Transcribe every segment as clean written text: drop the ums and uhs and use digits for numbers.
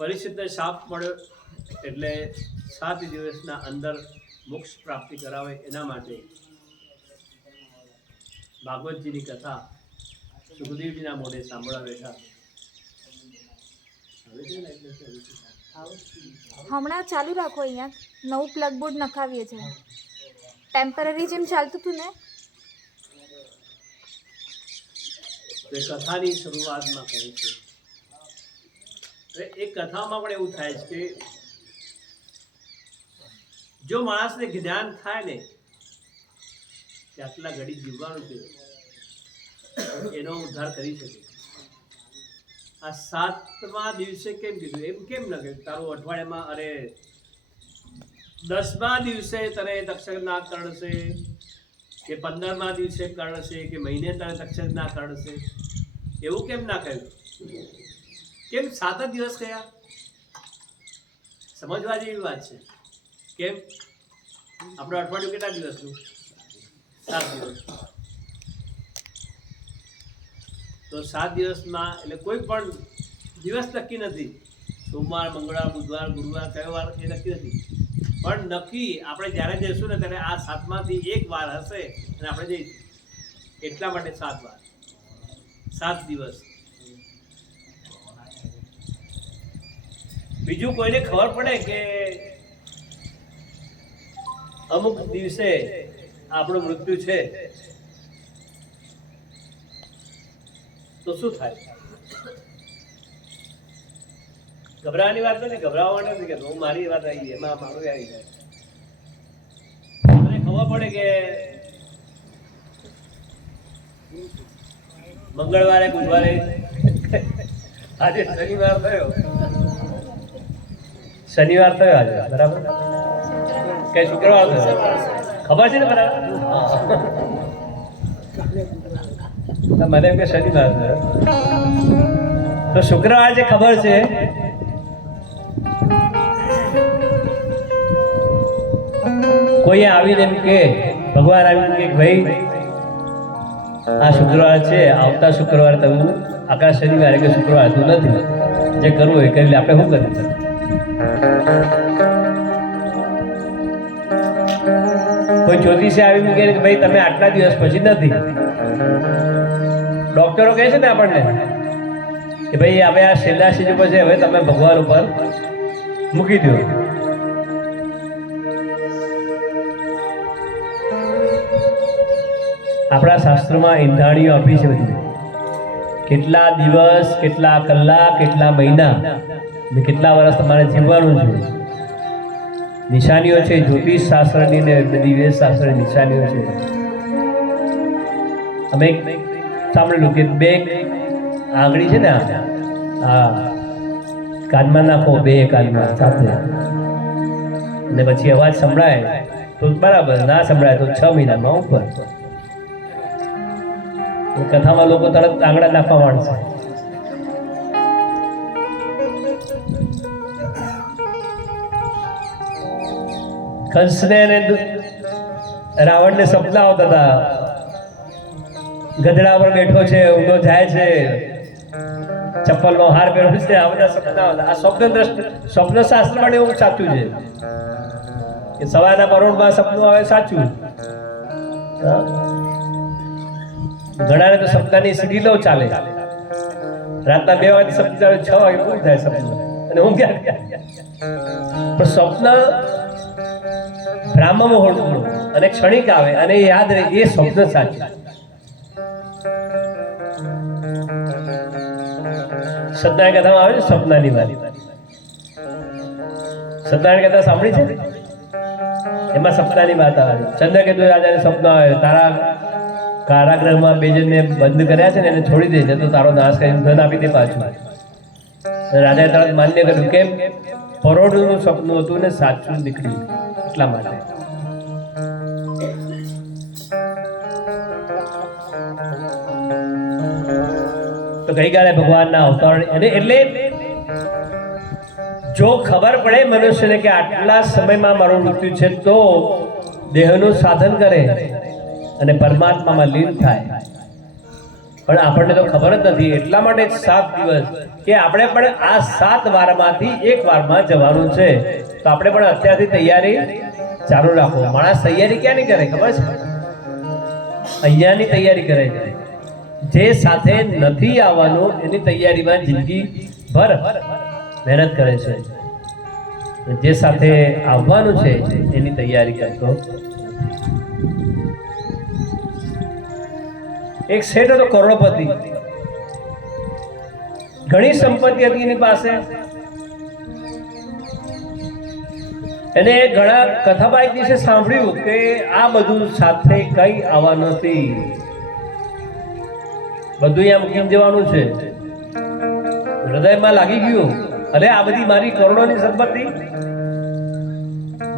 પરિસ્થિતિને શાપ મળ્યો એટલે 7 દિવસના અંદર મોક્ષ પ્રાપ્તિ કરાવે એના માટે ભાગવતજીની કથા સુખદેવજીના મોઢે સાંભળવા બેઠા. હમણાં ચાલુ રાખો. અહીંયા નવું પ્લગ બોર્ડ નખાવીએ છીએ. ટેમ્પરરી જેમ ચાલતું હતું ને તો એ કથાની શરૂઆતમાં કહે છે. એ કથામાં પણ એવું થાય છે કે જો માણસને જ્ઞાન થાય ને કે આટલા ઘડી જીવવાનું છે એનો ઉદ્ધાર કરી શકે. આ 7મા દિવસે કેમ કીધું? એમ કેમ ન કહ્યું તારું અઠવાડિયામાં અરે 10મા દિવસે તને તક્ષકના કરણશે કે 15મા દિવસે કરણશે કે મહિને તને તક્ષકના કરણશે? એવું કેમ ના કહ્યું? કેમ 7 જ દિવસ કયા? સમજવા જેવી વાત છે. કેમ? આપણું અઠવાડિયું કેટલા દિવસનું? 7 દિવસ. તો 7 દિવસમાં એટલે કોઈ પણ દિવસ નક્કી નથી. સોમવાર, મંગળવાર, બુધવાર, ગુરુવાર, કયો વાર એ નક્કી નથી. પણ નક્કી આપણે જ્યારે જઈશું ને ત્યારે આ 7માંથી એક વાર હશે અને આપણે જઈશું. એટલા માટે 7 વાર, 7 દિવસ. બીજું કોઈને ખબર પડે કે અમુક દિવસે આપણું મૃત્યુ છે તો શું થાય? ગભરાવાની વાત નથી. ગભરાવા માટે નથી કહેતો હું. મારી વાત આવી ગઈ એમાં મારું આવી જાય. મને ખબર પડે કે મંગળવારે, બુધવારે, આજે શનિવાર થયો. શનિવાર થયો આજે, બરાબર? કે શુક્રવાર થયો? ખબર છે ને બરાબર? મને એમ કે શનિવાર થયો. તો શુક્રવાર જે ખબર છે કોઈ આવીને એમ કે ભગવાન આવીને કે ભાઈ આ શુક્રવાર છે, આવતા શુક્રવારે તમે આખા શનિવારે કે શુક્રવાર તું નથી, જે કરવું હોય કરી લે. આપણે શું કરીએ? કોઈ જ્યોતિષે આવીને કહે કે ભાઈ તમે આટલા દિવસ પછી નથી. ડોક્ટરો કહે છે ને આપણને કે ભાઈ હવે આ છેલ્લા સ્ટેજ ઉપર છે, હવે તમે ભગવાન ઉપર મૂકી દો. આપણા શાસ્ત્રોમાં ઈંધાણીઓ આપી છે બધી. કેટલા દિવસ, કેટલા કલાક, કેટલા મહિના ને કેટલા વર્ષ તમારે જીવવાનું છે. નિશાનીઓ છે જ્યોતિષ શાસ્ત્રની ને દિવ્ય શાસ્ત્રની નિશાનીઓ છે. અમે સાંભળેલું કે 2 આંગળી છે ને આ કાનમાં નાખો, 2 કાનમાં સાથે, અને પછી અવાજ સંભળાય તો બરાબર, ના સંભળાય તો 6 મહિનામાં ઉપર. કથામાં લોકો તરત આંગળા નાખવા માંડશે. કંસને અને રાવણને સપના આવતા હતા. ગધડા પર બેઠો છે, ઊંધો જાય છે, ચપ્પલનો હાર પહેર્યો છે. આ બધા સપના આવતા. આ સ્વપ્ન શાસ્ત્ર માટે એવું સાચું છે કે સવારના પરોઢમાં સપનું આવે સાચું. ઘણાને તો સપનાની સીડીલો ચાલે. રાતના 2 વાગે સપનું ચાલે, 6 વાગે પૂરું થાય સપનું અને હું ક્યાં. પણ સ્વપ્ન બ્રાહ્મ મુહૂર્તનું અને ક્ષણિક આવે અને યાદ રહે, એ સ્વપ્ન સાચું. સત્યનારાયણ કથામાં આવે છે સ્વપ્નની વાત. સત્યનારાયણ કથા સાંભળી છે? એમાં સપનાની વાત આવે. ચંદ્રકેતુ રાજાને સપનો આવે, તારા કારાગૃહમાં 2 જણને બંધ કર્યા છે ને એને છોડી દે, તો તારો નાશ કરી ધન આપી દે પાછું. રાજાએ તરત માન્ય કર્યું. કેમ? પરોઢનું સપનું હતું ને સાચું નીકળ્યું એટલા માટે. તો ગઈકાલે ભગવાનના અવતાર એટલે જો ખબર પડે મનુષ્યને કે આટલા સમયમાં મારું મૃત્યુ છે, તો દેહનું સાધન કરે અને પરમાત્મામાં લીન થાય. પણ આપણને તો ખબર જ નથી. એટલા માટે 7 દિવસ કે આપણે પણ આ 7 વારમાંથી એક વારમાં જવાનું છે. તો આપણે પણ અત્યારથી તૈયારી ચાલુ રાખો. માણસ તૈયારી ક્યાં નહીં કરે ખબર છે? અહીંયાની તૈયારી કરે છે. જે સાથે નથી આવવાનું એની તૈયારીમાં જિંદગી ભર મહેનત કરે છે. જે સાથે આવવાનું છે એની તૈયારી કરતો. એક શેઠ હતો કરોડપતિ, ઘણી સંપત્તિ હતી એની પાસે. એને ઘણા કથામાં એક દિવસે સાંભળ્યું કે આ બધું સાથે કઈ આવવાનું નથી, બધું અહીંયા મૂકીને જવાનું છે. હૃદયમાં લાગી ગયું, અરે આ બધી મારી કરોડોની સંપત્તિ.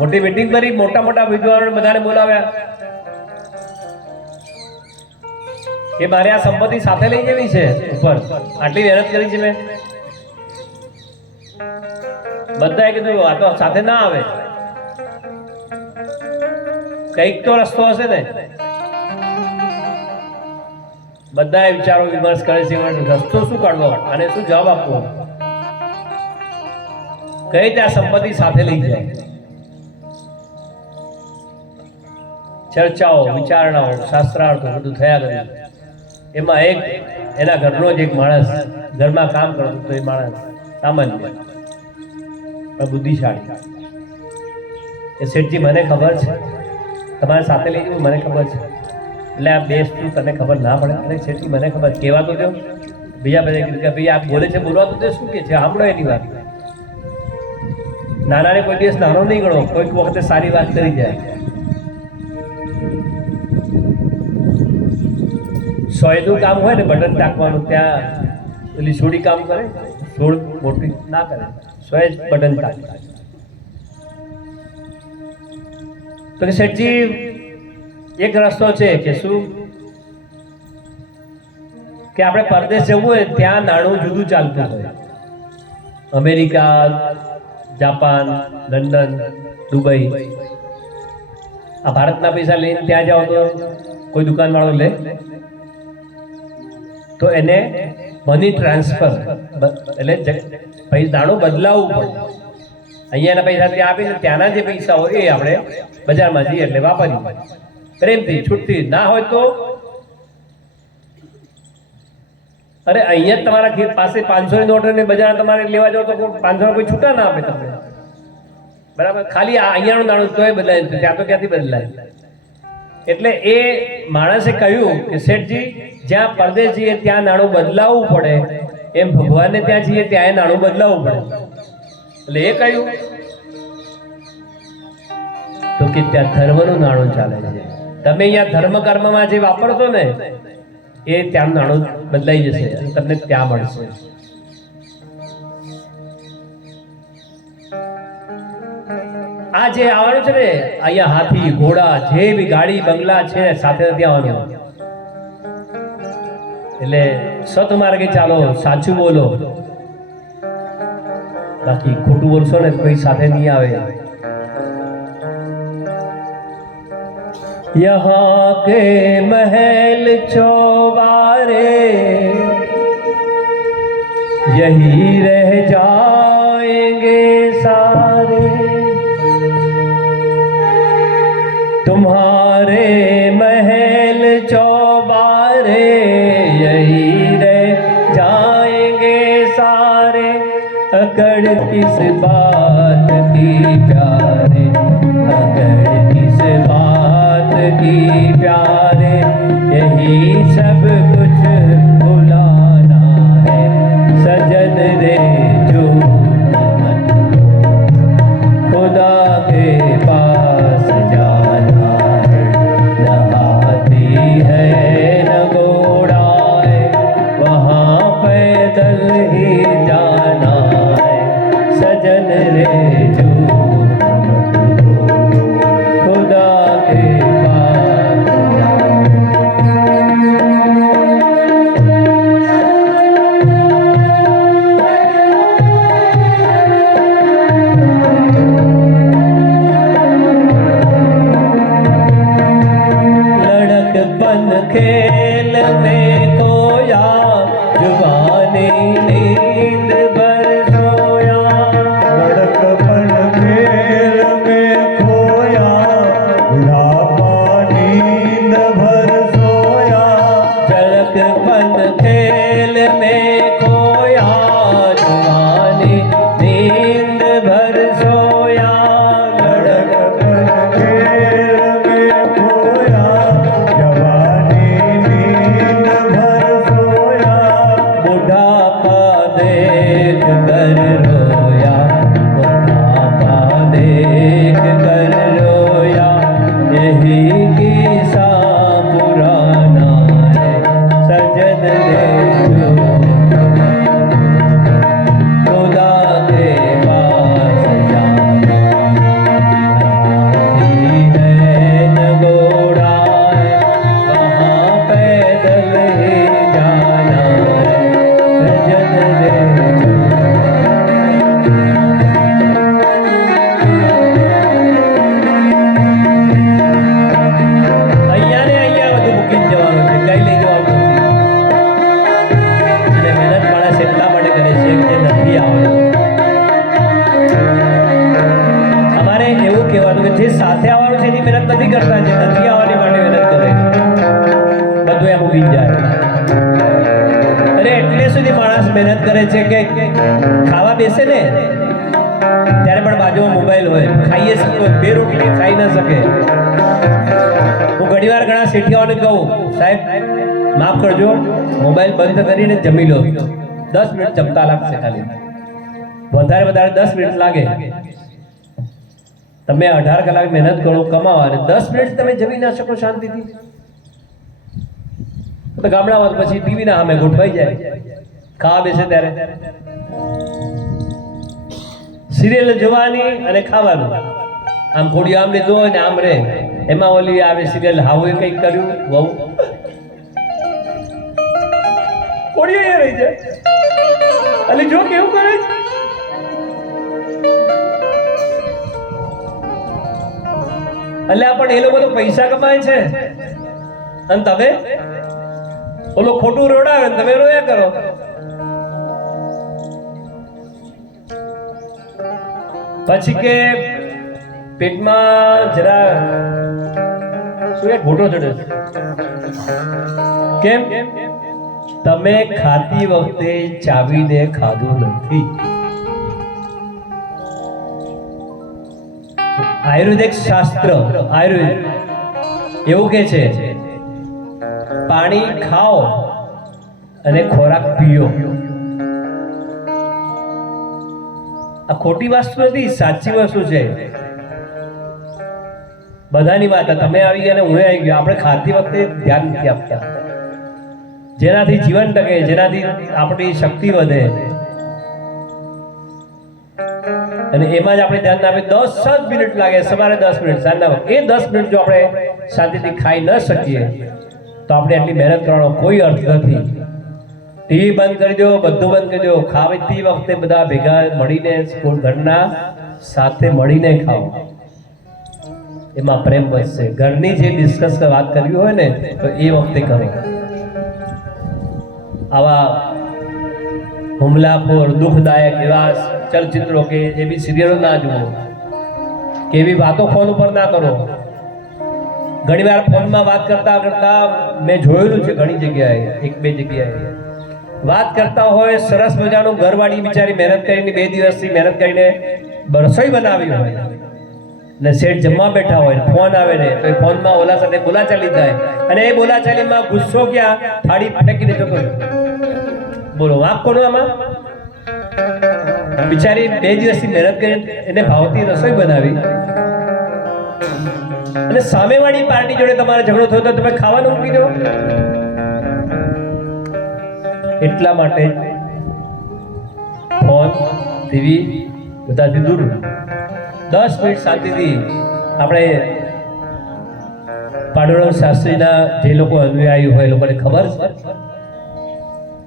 મોટી મીટિંગ કરી, મોટા મોટા વિદ્વાનોને બધાને બોલાવ્યા કે મારે આ સંપત્તિ સાથે લઈ જવી છે ઉપર, આટલી મહેનત કરી છે મેં. બધાએ કીધું આ તો સાથે ના આવે, કઈક તો રસ્તો હશે ને. બધાએ વિચારો વિમર્શ કરે છે, રસ્તો શું કાઢવો અને શું જવાબ આપવો. કઈ રીતે આ સંપત્તિ સાથે લઈ જાય. ચર્ચાઓ, વિચારણાઓ, શાસ્ત્રાર્થો બધું થયા કર્યું. એમાં એક એના ઘરનો જ એક માણસ, ઘરમાં કામ કરતો હતો. એ માણસ સામાન્ય પણ બુદ્ધિશાળી. એ શેઠજી મને ખબર છે તમારે સાથે લઈ જવું, મને ખબર છે, એટલે આ બેસ્ટ તને ખબર ના પડે. અરે શેઠજી મને ખબર, કહેવા તો દો. બીજા બધા કીધું કે ભાઈ આ બોલે છે, બોલવા તો દે, શું કે છે સાંભળો એની વાત. નાનાને કોઈ દિવસ નાનો નહીં ગણો, કોઈક વખતે સારી વાત કરી જાય. 100 નું કામ હોય ને બટન ટાંકવાનું, ત્યાં પેલી સોડી કામ કરે, સોડ મોટી ના કરે, 100 બટન ટાંકે. તો કે શેઠજી એક રસ્તો છે કે શું કે આપણે પરદેશ જવું હોય ત્યાં નાણું જુદું ચાલતું હોય. America, Japan, London, Dubai. આ ભારતના પૈસા લઈને ત્યાં જાઓ તો કોઈ દુકાનવાળો લે તો એને મની ટ્રાન્સફર એટલે નાણું બદલાવવું પડે. અહીંયાના પૈસા ત્યાં આપીને ત્યાંના જે પૈસા હોય એ આપણે બજારમાં જઈએ એટલે વાપરીએ પ્રેમથી, છૂટથી. ના હોય તો અરે અહીંયા જ તમારા પાસે 500 ની નોટ ને બજાર તમારે લેવા જાવ તો 500 કોઈ છૂટા ના આપે તમને. બરાબર, ખાલી અહીંયાનું નાણું તોય બદલાય, ત્યાં તો ક્યાંથી બદલાય. એટલે એ માણસે કહ્યું કે શેઠજી જ્યાં પરદેશ જઈએ ત્યાં નાણું બદલાવવું પડે, એમ ભગવાનને ત્યાં જઈએ ત્યાં નાણું બદલાવવું પડે. એટલે એ કહ્યું તો કે ત્યાં ધર્મનું નાણું ચાલે છે. તમે અહીંયા ધર્મ કર્મમાં જે વાપરશો ને એ ત્યાં નાણું બદલાઈ જશે, તમને ત્યાં મળશે. આ જે આવવાનું છે ને અહીંયા હાથી, ઘોડા, જે બી ગાડી બંગલા છે સાથે નથી આવવાનું. એટલે સતમાર્ગે ચાલો, સાચું બોલો, બાકી ખોટું બોલશો ને કોઈ સાથે નહીં આવે. यहाँ के महल चौबारे यही रह जाएंगे सारे, तुम्हारे महल चौबारे यही रह जाएंगे सारे, अकड़ किस बात की प्यारे, अकड़ किस बात की प्यारे, यही सब कुछ भुलाना है सजन रे जो मत खुदा के पास जाना है, न हाथी है न घोड़ा है, वहाँ पैदल ही जाना है सजन रे जो खुदा के पास लड़कपन खेल में खोया नींद भर सोया खेल में खोया, जवानी नींद भर सोया, बुढ़ापा देख कर रोया, बुढ़ापा देख कर रोया, यही किस्सा पुराना है सजन देखो, खुदा के पास जाना राती है न घोड़ा है, वहाँ पैदल ही जाना है सजन देखो। અહીંયા ને અહીંયા બધું મૂકીને જવાનું છે, કઈ લઈ જવાનું નથી. અને મહેનત માણસ એટલા માટે કરે છે કે જે નથી આવડતું. અમારે એવું કહેવાનું કે જે સાથે આવવાનું છે એની મહેનત નથી કરતા, જે નથી આવવાની માટે મહેનત કરે બધું એમ મૂકીને જાય. અરે એટલે સુધી માણસ મહેનત કરે છે કે ખાવા બેસે ને ત્યારે પણ બાજુમાં મોબાઈલ હોય, ખાઈએ શકતો બે રોટલી ખાઈ ન શકે. હું ઘણીવાર ઘણા શેઠિયાઓને કહું, સાહેબ માફ કરજો, મોબાઈલ બંધ કરીને જમી લો, 10 મિનિટ જમતા લાગશે, ખાલી વધારે 10 મિનિટ લાગે. તમે 18 કલાક મહેનત કરો, કમાવો, અને 10 મિનિટ તમે જમી ના શકો શાંતિથી, તો ગામડામાં પછી ટીવી ના સામે ગોઠવાઈ જાય, ખાવા બેસે ત્યારે સિરિયલ જોવાની અને ખાવાનું, આમ થોડી આમ લીધો ને આમ રે. એમાં ઓલી આવે સિરિયલ હાવું કંઈક કર્યું, વહુ કોડીએ રહી જાય, અલી જો કેવું કરે છે. અલ્યા પણ એ લોકો તો પૈસા કમાય છે અને તમે ઓલો ખોટું રોડાવે ને તમે રોયા કરો. પછી કે પેટમાં જરા શું એક ઘૂંટો ચડ્યો છે. કેમ? તમે ખાતી વખતે ચાવીને ખાધું નથી. આયુર્વેદિક શાસ્ત્ર આયુર્વેદ એવું કે છે, પાણી ખાઓ અને ખોરાક પીઓ. આ ખોટી વસ્તુ નથી, સાચી વસ્તુ છે. બધાની વાત, તમે આવી ગયા ને હું આવી ગયો, આપણે ખાતી વખતે ધ્યાન નથી આપતા, જેનાથી જીવન ટકે, જેનાથી આપણી શક્તિ વધે, અને એમાં જ આપણે ધ્યાન ના આપીએ. 10 જ મિનિટ લાગે, સવારે 10 મિનિટ, સાંજના એ 10 મિનિટ જો આપણે શાંતિથી ખાઈ ન શકીએ તો આપણે આટલી મહેનત કરવાનો કોઈ અર્થ નથી. ટીવી બંધ કરી દો, બધું બંધ કરી દો, ખાતી વખતે બધા ભેગા મળીને ઘરના સાથે મળીને ખાઓ, એમાં પ્રેમ વધશે. ઘરની જે ડિસ્કસ વાત કરવી હોય ને તો એ વખતે કરો. આવા હુમલાખોર દુઃખદાયક એવા ચલચિત્રો કે એવી સિરિયલો ના જુઓ, કે એવી વાતો ફોન ઉપર ના કરો. ઘણીવાર ફોનમાં વાત કરતા કરતા મેં જોયેલું છે, ઘણી જગ્યાએ, 1-2 જગ્યાએ વાત કરતા હોય, સરસ મજાનું ઘરવાળી બિચારી મહેનત કરીને 2 દિવસથી મહેનત કરીને રસોઈ બનાવી હોય ને શેઠ જમવા બેઠા હોય, ફોન આવે ને તો એ ફોનમાં ઓલા સાથે બોલાચાલી થાય, અને એ બોલાચાલીમાં ગુસ્સો ક્યાં, થાળી ફેંકીને જતો રહ્યો. બોલો વાંક કોનો આમાં? બિચારી 2 દિવસથી મહેનત કરીને એને ભાવતી રસોઈ બનાવી, અને સામેવાળી પાર્ટી જોડે તમારે ઝઘડો થયો તો તમે ખાવાનું મૂકી દો. એટલા માટે ફોન, ટીવી બધાથી દૂર, 10 મિનિટ શાંતિથી. આપણે પાંડુરંગ શાસ્ત્રીના જે લોકો અનુયાયી હોય એ લોકોને ખબર છે,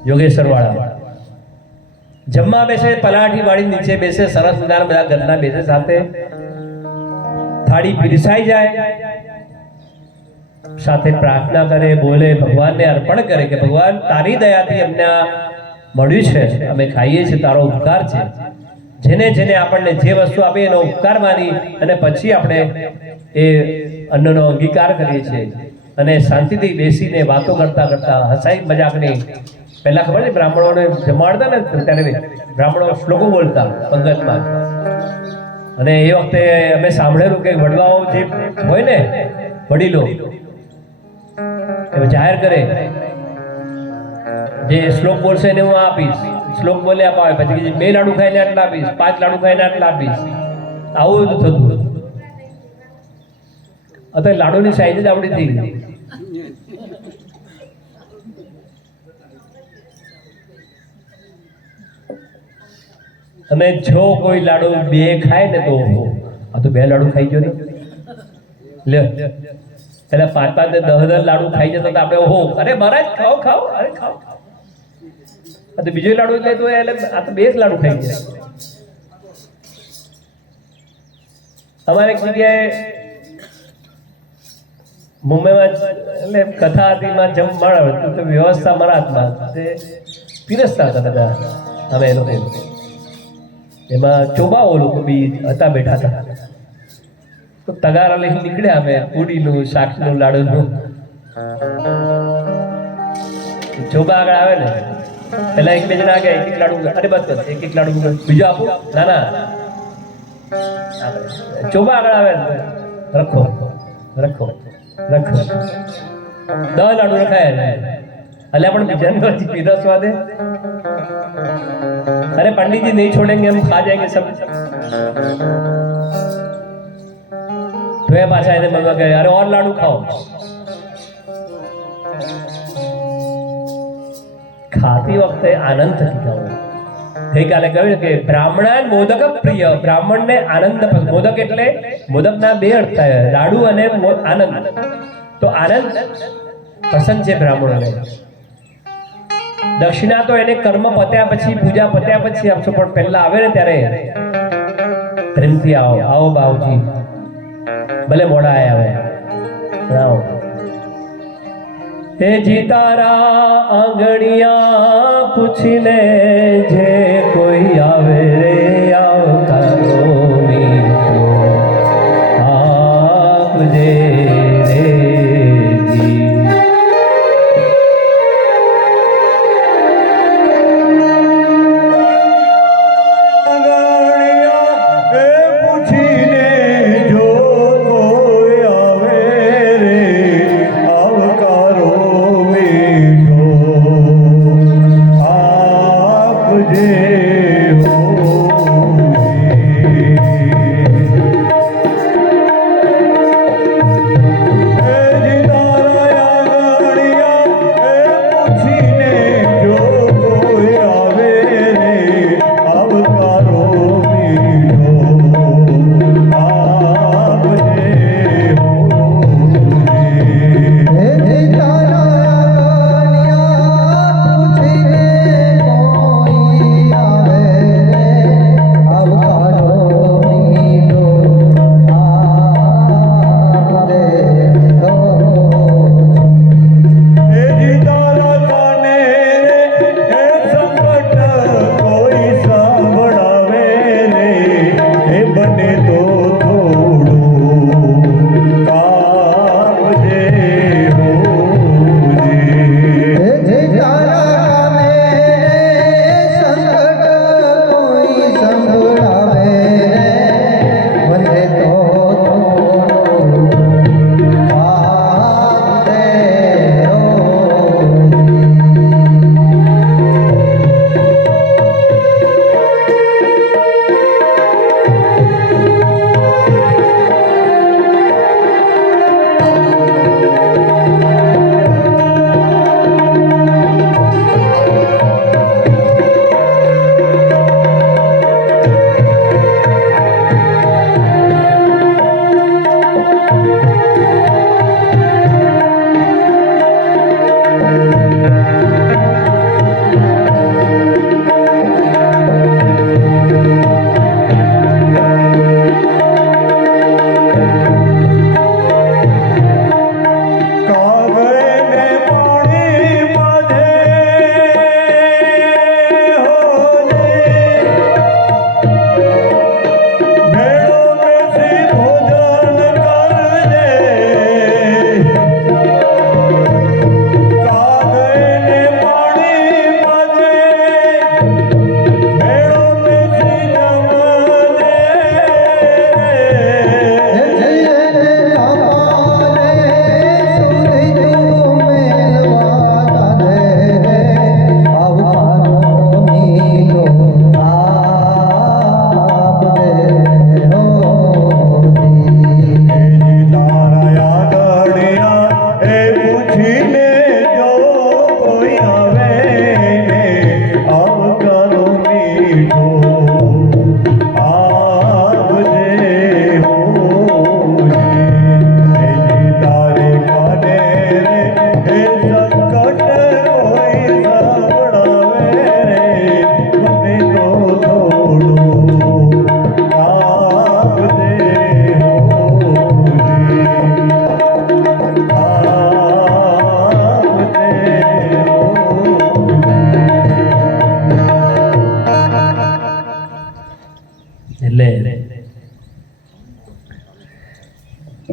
યોગેશ્વર વાળા જમવા બેસે, પલાઠી વાળી નીચે બેસે, સરસ મજાના બધા ઘરના બેસે સાથે, થાળી પીરસાઈ જાય, સાથે પ્રાર્થના કરે, બોલે, ભગવાનને અર્પણ કરે કે ભગવાન તારી દયાથી અમને મળ્યું છે, અમે ખાઈએ છીએ, તારો ઉપકાર છે. જેને જેને આપણને જે વસ્તુ આપી એનો ઉપકાર માની અને પછી આપણે એ અન્નનો અંગીકાર કરીએ છીએ, અને શાંતિથી બેસીને વાતો કરતા કરતા, હસાઈ મજાકની પહેલા ખબર છે બ્રાહ્મણોને જમાડતા ને ત્યારે બ્રાહ્મણો શ્લોકો બોલતા પંગતમાં, અને એ વખતે અમે સાંભળેલું કે વડવાઓ જે હોય ને વડીલો એ જાહેર કરે જે શ્લોક બોલશે એને હું આપીશ, શ્લોક બોલે અપાવે, પછી 2 લાડુ ખાઈને આટલા આપીશ, 5 લાડુ ખાઈને આટલા આપીશ, આવું બધું થતું. અત્યારે લાડુની સાઈઝ જ આવડી થઈ ગઈ. અને જો કોઈ લાડુ 2 ખાય ને તો આ તો 2 લાડુ ખાઈ ગયો ને લે, એટલે 5 ને 10 લાડુ ખાઈ જતો તો આપણે ઓહો અરે મહારાજ ખાઓ ખાઓ અરે ખાઓ, આ તો બીજો લાડુ લે તો એટલે આ તો 2 જ લાડુ ખાઈ ગયા. અમારે એક જગ્યાએ મુંબઈમાં એટલે કથા હતી માં જમવા તો વ્યવસ્થા મરાઠમાં તે પીરસતા હતા બધા, અમે એ લોકો એમાં ચોબાઓ લોકો બી હતા બેઠા હતા, તો તગારા લઈને નીકળ્યા અમે પૂડીનું શાકનું લાડુનું. ચોબા આગળ આવે ને પેલા 1-2 જણા આગળ એક લાડુ, અરે બસ બસ એક લાડુ બીજો આપો, ના ના ચોબા આગળ આવે રખો રખો રખો 10 લાડુ રખાયા એટલે પણ બીજાને પીરસવા દે. अरे पंडित जी नहीं छोड़ेंगे हम खा जाएंगे सब. तो ये पाछा એને મમ્મી કહે અરે और लाडू खाओ. ખાતી વખતે આનંદ થતી ખાઓ. ગઈકાલે કહ્યું કે બ્રાહ્મણ મોદક પ્રિય, બ્રાહ્મણને આનંદ પસંદ. મોદક એટલે મોદકના 2 અર્થ થાય, લાડુ અને આનંદ. તો આનંદ પસંદ છે બ્રાહ્મણોને. દક્ષિણા તો એને કર્મ પત્યા પછી, પૂજા પત્યા પછી આપશો, પણ પહેલા આવે ને ત્યારે પ્રેમથી આવો, આવો બાવજી, ભલે મોડા આવ્યા આવો. એ જી તારા આંગણિયા પૂછીને જે કોઈ આવે રે આવકારો મીઠો આપજે રે જી. Yeah.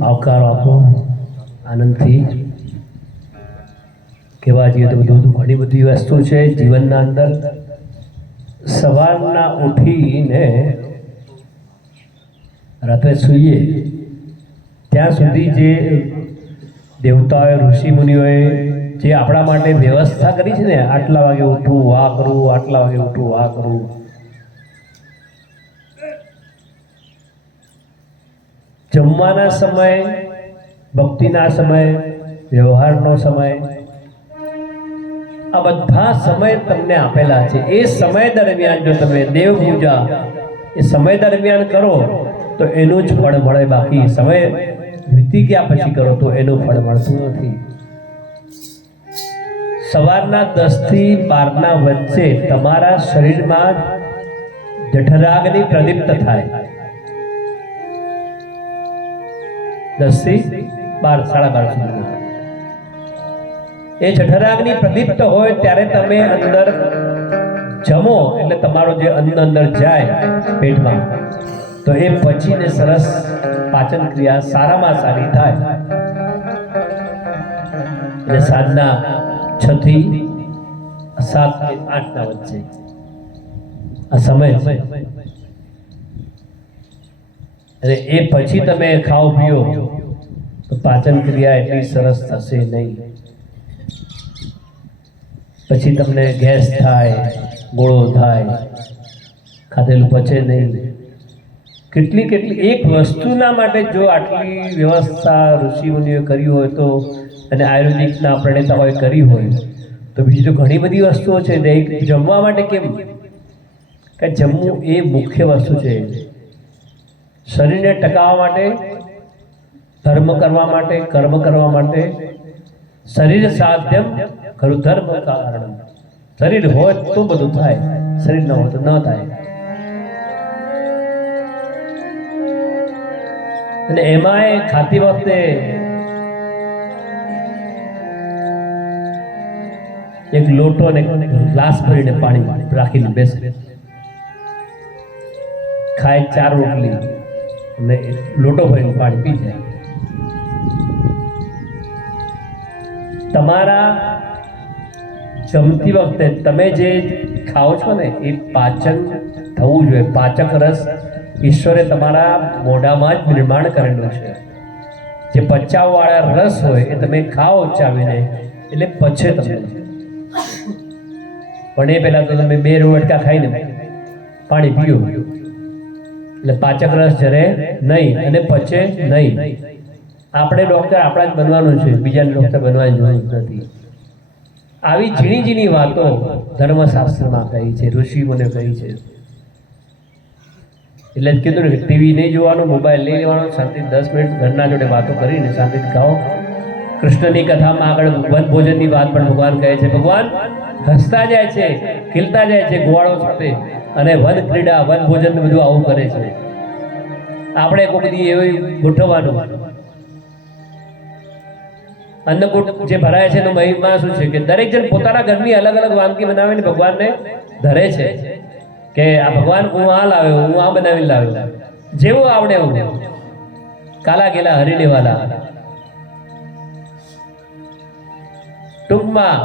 આવકાર આપો આનંદથી. કહેવા જઈએ તો બધું ઘણી બધી વસ્તુ છે જીવનના અંદર. સવારના ઉઠીને રાત્રે સૂઈએ ત્યાં સુધી જે દેવતાઓએ ઋષિમુનિઓએ જે આપણા માટે વ્યવસ્થા કરી છે ને, આટલા વાગે ઉઠવું આ કરવું, આટલા વાગે ઉઠવું આ કરવું, જમવાના સમય, ભક્તિના સમય, વ્યવહારનો સમય, આ બધા સમય તમને આપેલા છે. એ સમય દરમિયાન જો તમે દેવ પૂજા એ સમય દરમિયાન કરો તો એનું જ ફળ મળે. બાકી સમય વીતી ગયા પછી કરો તો એનું ફળ મળતું નથી. સવારના 10 થી 12 વચ્ચે તમારા શરીરમાં જઠરાગ્નિ પ્રદીપ્ત થાય. 10 થી 12, 12:30 સુધી એ જઠરાગ્નિ પ્રદીપ્ત હોય ત્યારે તમે અંદર જમો એટલે તમારો જે અન્ન અંદર જાય પેટમાં તો એ પચીને સરસ પાચન ક્રિયા સારામાં સારી થાય. એટલે સાંજના 6 થી 7 કે 8 વચ્ચે આ સમય. અને એ પછી તમે ખાઓ પીઓ તો પાચન ક્રિયા એટલી સરસ થશે નહીં. પછી તમને ગેસ થાય, ગોળો થાય, ખાધેલું પચે નહીં. કેટલી એક વસ્તુના માટે જો આટલી વ્યવસ્થા ઋષિમુનિઓએ કરી હોય તો, અને આયુર્વેદિકના પ્રણેતાઓએ કરી હોય તો બીજી તો ઘણી બધી વસ્તુઓ છે. જમવા માટે કેમ કે જમવું એ મુખ્ય વસ્તુ છે. શરીરને ટકાવવા માટે, ધર્મ કરવા માટે, કર્મ કરવા માટે. શરીર સાધ્યમ ખરું ધર્મ કારણ. શરીર હોય તો બધું થાય, શરીર ન હોય તો ન થાય. અને એમાંય ખાતી વખતે એક લોટો અને ગ્લાસ ભરીને પાણી રાખીને બેસે. ખાય 4 રોટલી અને લોટો ભરીને પાણી પી જાય. તમારા જમતી વખતે તમે જે ખાઓ છો ને એ પાચન થવું જોઈએ. પાચક રસ ઈશ્વરે તમારા મોઢામાં જ નિર્માણ કરેલું છે. જે પચાવવાળા રસ હોય એ તમે ખાઓ ચાવીને એટલે પચે તમને. પણ એ પહેલા તો તમે 2 રોટકા ખાઈને પાણી પીઓ એટલે પાચક રસ જરે નહીં અને પચે નહીં. આપણે ડૉક્ટર આપણા જ બનવાનું છે, બીજાને ડૉક્ટર બનવાની જરૂર નથી. આવી ઝીણી ઝીણી વાતો ધર્મશાસ્ત્રમાં કહી છે, ઋષિઓને કહી છે. એટલે જ કીધું ને કે ટીવી નહીં જોવાનું, મોબાઈલ નહીં લેવાનો, શાંતિ 10 મિનિટ ઘરના જોડે વાતો કરીને શાંતિથી ખાઓ. કૃષ્ણની કથામાં આગળ વન ભોજનની વાત પણ ભગવાન કહે છે. ભગવાન હસતા જાય છે, ખીલતા જાય છે ગોવાળો સાથે, અને વન ક્રીડા, વન ભોજન બધું આવું કરે છે. આપણે કોઈ બધી એવી ગોઠવવાનું. અન્નકૂટ જે ભરાય છે એનો મહિમા શું છે કે દરેક જણ પોતાના ઘરની અલગ અલગ વાનગી બનાવીને ભગવાનને ધરે છે કે આ ભગવાન હું આ લાવ્યો, હું આ બનાવી લાવ્યો, જેવું આવડે એવું. કાલા ગેલા હરી લેવાલા. ટૂંકમાં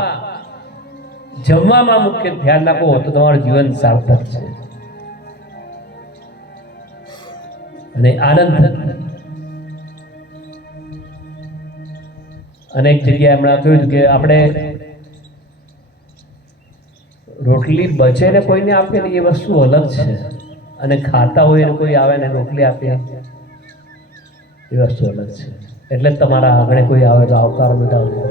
જમવામાં મુખ્ય ધ્યાન રાખો તો તમારું જીવન સાર્થક છે અને આનંદ. અનેક જગ્યાએ હમણાં કહ્યું કે આપણે રોટલી બચે ને કોઈને આપીએ ને એ વસ્તુ અલગ છે, અને ખાતા હોય ને કોઈ આવે ને રોટલી આપીએ એ વસ્તુ અલગ છે. એટલે જ તમારા આંગણે કોઈ આવે તો આવકાર બતાવજો.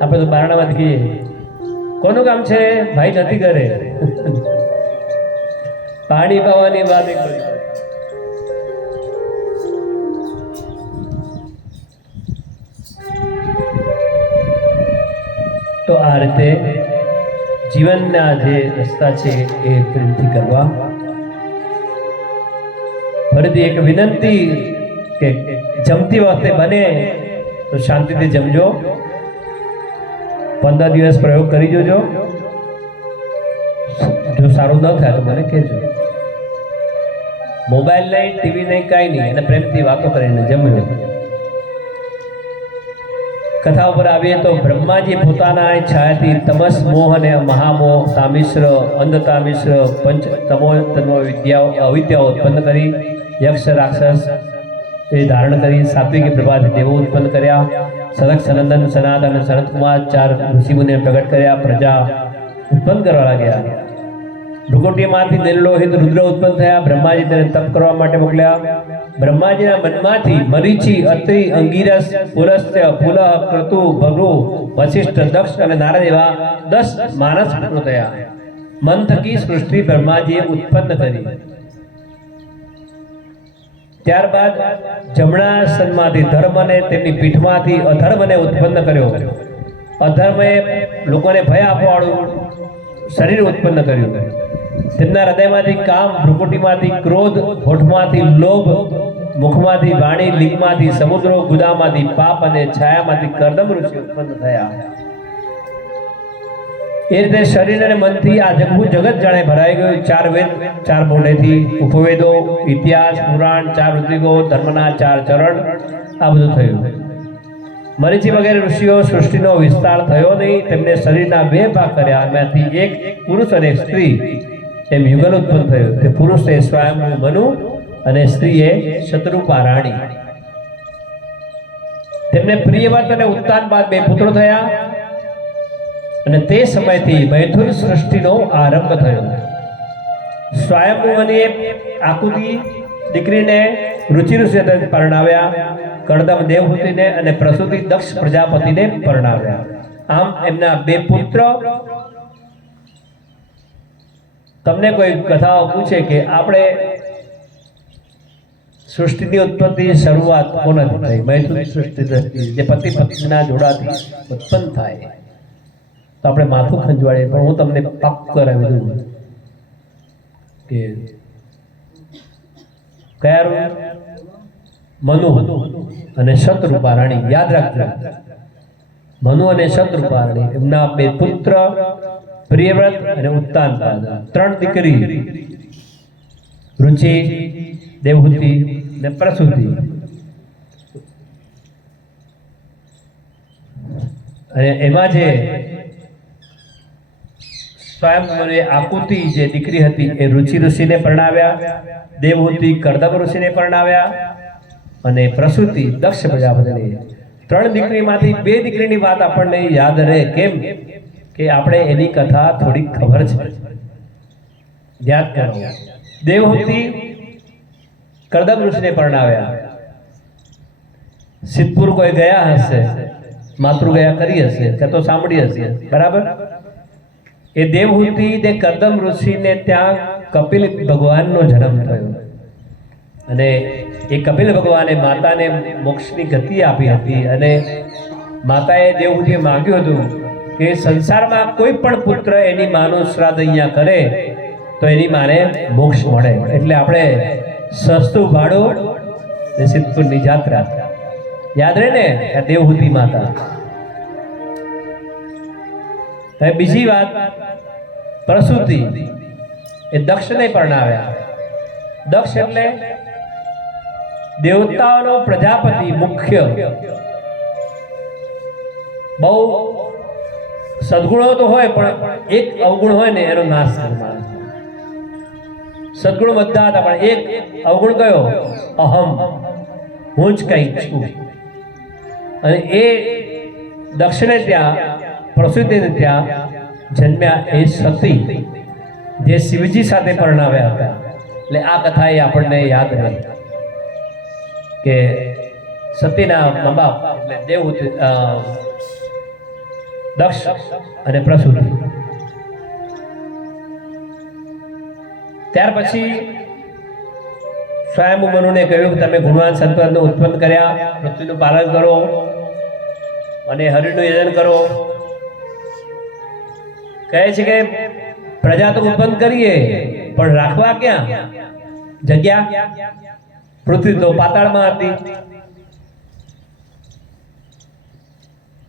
આપણે તો બારણામાં કહીએ કોનું કામ છે ભાઈ, નથી કરે. પાણી પાવાની વાત એક બધી. તો આ રીતે જીવનના જે રસ્તા છે એ પ્રેમથી કરવા. ફરીથી એક વિનંતી કે જમતી વખતે બને તો શાંતિથી જમજો. 15 દિવસ પ્રયોગ કરી જોજો. જો સારું ન થાય તો મને કહેજો. મોબાઈલ નહીં, ટીવી નહીં, કાંઈ નહીં, અને પ્રેમથી વાતો કરીને જમ્યું. કથા ઉપર આવીએ તો બ્રહ્માજી પોતાના છાયાથી તમસ, મોહ અને મહામોહ, તામિશ્ર, અંધતામિશ્ર, પંચ તમો તન્મો વિદ્યાઓ અવિદ્યાઓ ઉત્પન્ન કરી યક્ષ રાક્ષસ એ ધારણ કરી સાત્વિકી પ્રભાથી દેવો ઉત્પન્ન કર્યા. સનક, સનંદન, સનાતન અને સનતકુમાર 4 ઋષિમુનિને પ્રગટ કર્યા. પ્રજા ઉત્પન્ન કરવા લાગ્યા. ભૃગુટીમાંથી નિર્લોહિત રુદ્ર ઉત્પન્ન થયા. બ્રહ્માજી તેને તપ કરવા માટે મોકલ્યા. બ્રહ્માજીના મનમાંથી મરીચી, અત્રિ, અંગીરસ, પુલસ્ત્ય, પુલહ, ક્રતુ, ભૃગુ, વશિષ્ઠ, દક્ષ અને નારદ એવા 10 માનસ પુત્રો થયા. મન થકી સૃષ્ટિ બ્રહ્માજીએ ઉત્પન્ન કરી. ત્યારબાદ જમણા સ્તનમાંથી ધર્મને, તેમની પીઠમાંથી અધર્મને ઉત્પન્ન કર્યો. અધર્મે લોકોને ભય આપવાવાળું શરીર ઉત્પન્ન કર્યું. તેમના હૃદયમાંથી કામ, ભ્રુકુટીમાંથી ક્રોધ, હોઠમાંથી લોભ, મુખમાંથી વાણી, લિંગમાંથી સમુદ્રો, ગુદામાંથી પાપ અને છાયામાંથી કરદમ ઋષિ ઉત્પન્ન થયા. એ રીતે શરીર અને મનથી આ જગત જાણે ભરાઈ ગયું. 4 વેદ 4 મોઢેથી, ઉપવેદો, ઇતિહાસ, પુરાણ, 4 ઋત્વિકો, ધર્મના 4 ચરણ, આ બધું થયું. મરીચી વગેરે ઋષિઓ સૃષ્ટિનો વિસ્તાર થયો નહીં. તેમને શરીરના 2 ભાગ કર્યા. એમાંથી એક પુરુષ અને એક સ્ત્રી એમ યુગલ ઉત્પન્ન થયું. તે પુરુષ એ સ્વયંભૂ મનુ અને સ્ત્રી એ શત્રુપા રાણી. તેમને પ્રિયવત અને ઉત્તાનપાદ 2 પુત્રો થયા. અને તે સમયથી મૈથુન સૃષ્ટિનો આરંભ થયો. સ્વયંભૂ મનુએ આકુતિ દીકરીને રુચિ ઋષિ પરણાવ્યા. કરદમ દેવહૂતિને અને પ્રસૂતિ દક્ષ પ્રજાપતિને પરણાવ્યા. આમ એમના 2 પુત્ર. તમને કોઈ કથાઓ પૂછે કે આપણે સૃષ્ટિની ઉત્પત્તિ શરૂઆત કોનાથી થઈ? મૈથુન સૃષ્ટિ જે પતિ પત્નીના જોડાથી ઉત્પન્ન થાય તો આપણે માથું ખંજવાળીએ. પણ હું તમને પાપ કરાવી દઉં કે કયા રૂપ? મનુ અને શત્રુપા રાણી. યાદ રાખજો, મનુ અને શત્રુપા રાણી એમના 2 પુત્ર પ્રિયવ્રત અને ઉત્તાનપાદ. 3 દીકરી રુચિ, દેવહૂતિ અને પ્રસૂતિ. અને એમાં જે સ્વયંભૂએ આકુતિ જે દીકરી હતી એ રુચિ ઋષિને પરણાવ્યા. દેવહૂતિ કરદમ ઋષિને પરણાવ્યા. અને પ્રસૂતિ દક્ષ પ્રજાપતિને. 3 દીકરીમાંથી 2 દીકરીની વાત આપણને યાદ રહે. કેમ કે આપણે એની કથા થોડી ખબર છે. યાદ કરો. દેવહૂતિ કરદમ ઋષિને પરણાવ્યા. સિદ્ધપુર કોઈ ગયા હશે, માતૃગયા કરી હશે, કે તો સાંભળી હશે, બરાબર? એ દેવહૂતિ ને કરદમ ઋષિને ત્યાં કપિલ ભગવાનનો જન્મ થયો. અને એ કપિલ ભગવાને માતાને મોક્ષની ગતિ આપી હતી. અને માતાએ દેવહૂતિએ માંગ્યું હતું કે સંસારમાં કોઈ પણ પુત્ર એની માનું શ્રાદ્ધ અહીંયા કરે તો એની માને મોક્ષ મળે. એટલે આપણે સસ્તું ભાડું ને સિદ્ધપુરની જાત્રા. યાદ રહે ને આ દેવહૂતિ માતા. હવે બીજી વાત, પ્રસૂતિ એ દક્ષને પરણાવ્યા. દક્ષ એટલે દેવતાઓનો પ્રજાપતિ, મુખ્ય. બહુ સદગુણો તો હોય પણ એક અવગુણ હોય ને એનો નાશ કરવાનો. સદગુણ બધા હતા પણ એક અવગુણ કયો? અહમ, હું જ કંઈક છું. અને એ દક્ષિણે ત્યાં, પ્રસૂતિને ત્યાં જન્મ્યા એ સતી, જે શિવજી સાથે પરણાવ્યા હતા. એટલે આ કથા એ આપણને યાદ રહે કે સતીના મા બાપ એટલે દેવહૂતિ, દક્ષ અને પ્રસૂતિ. ત્યાર પછી સ્વયંભૂ મનુને કહ્યું કે તમે ગુણવાન સંતાનને ઉત્પન્ન કર્યા, પૃથ્વીનું પાલન કરો અને હરિનું યજન કરો. કહે છે કે પ્રજા તો ઉત્પન્ન કરીએ પણ રાખવા ક્યાં જગ્યા? પૃથ્વી તો પાતાળમાં હતી.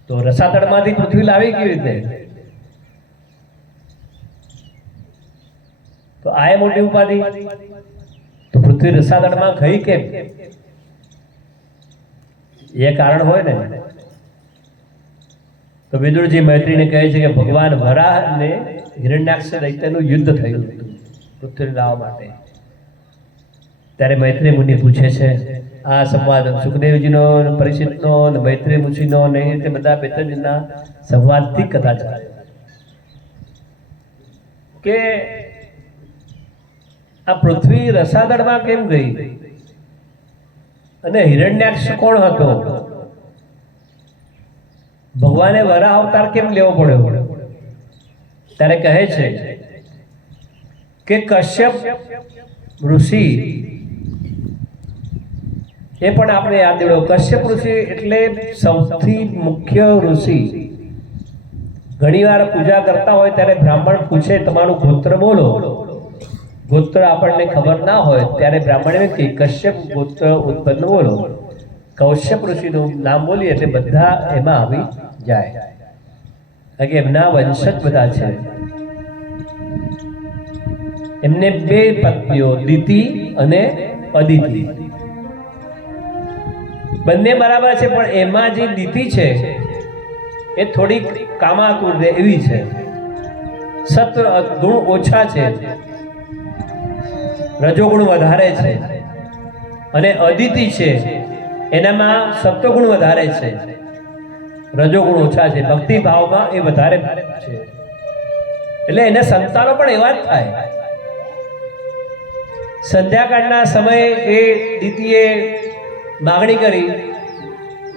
તો રસાતળમાંથી પૃથ્વી લાવી કેવી રીતે? તો આ મોટી ઉપાધિ. તો પૃથ્વી રસાતળમાં ગઈ કેમ? એ કારણ હોય ને. તો વિદુરજી મૈત્રીને કહે છે કે ભગવાન વરાહ અને હિરણ્યાક્ષ દૈત્યનું યુદ્ધ થયું હતું પૃથ્વી લાવવા માટે. ત્યારે મૈત્રી મુનિ પૂછે છે આ સંવાદ સુખદેવજીનો, પરીક્ષિતનો, મૈત્રી મુનિનો ને એ રીતે બધા બે ત્રણ જણના સંવાદથી કથા ચાલે કે આ પૃથ્વી રસાતળમાં કેમ ગઈ અને હિરણ્યાક્ષ કોણ હતો? ભગવાને વરાહ અવતાર કેમ લેવો પડ્યો? ત્યારે કહે છે કે કશ્યપ ઋષિ, એ પણ આપણે યાદ દેવો. કશ્યપ ઋષિ એટલે સૌથી મુખ્ય ઋષિ. ઘણીવાર પૂજા કરતા હોય ત્યારે બ્રાહ્મણ પૂછે તમારું ગોત્ર બોલો. ગોત્ર આપણને ખબર ના હોય ત્યારે બ્રાહ્મણ એમ કે કશ્યપ ગોત્ર ઉત્પન્ન બોલો. કૌશ્યપ ઋષિનું નામ બોલીએ એટલે બધા એમાં આવી જાય. કારણ કે એમના વંશજ બધા છે. એમને બે પત્નીઓ દિતિ અને અદિતિ, બંને બરાબર છે, પણ એમાં જે દિતિ છે એ થોડીક કામાતુર એવી છે, સત્વ ગુણ ઓછા છે, રજોગુણ વધારે છે. અને અદિતિ છે એનામાં સત્વગુણ વધારે છે, રજોગુણ ઓછા છે, ભક્તિ ભાવમાં એ વધારે છે. એટલે એને સંતાનો પણ એવા જ થાય. સંધ્યાકાળના સમયે એ દિતિએ માગણી કરી,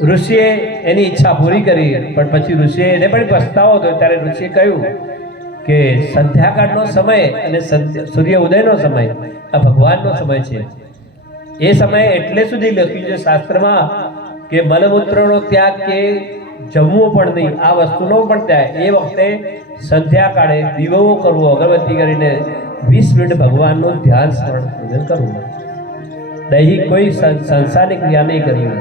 ઋષિએ એની ઈચ્છા પૂરી કરી, પણ પછી ઋષિએ એને પણ પસ્તાવો હતો. ત્યારે ઋષિએ કહ્યું કે સંધ્યાકાળનો સમય અને સૂર્ય ઉદયનો સમય આ ભગવાનનો સમય છે. એ સમયે એટલે સુધી લખ્યું છે શાસ્ત્રમાં કે મલમૂત્રનો ત્યાગ કે જમવું પણ નહીં, આ વસ્તુનો પણ ત્યાગ. એ વખતે સંધ્યાકાળે દીવો કરવો, અગરબત્તી કરીને 20 મિનિટ ભગવાનનું ધ્યાન સ્મરણ પૂજન કરવું. દૈહિક કોઈ સંસારિક ક્રિયા નહીં કરવી.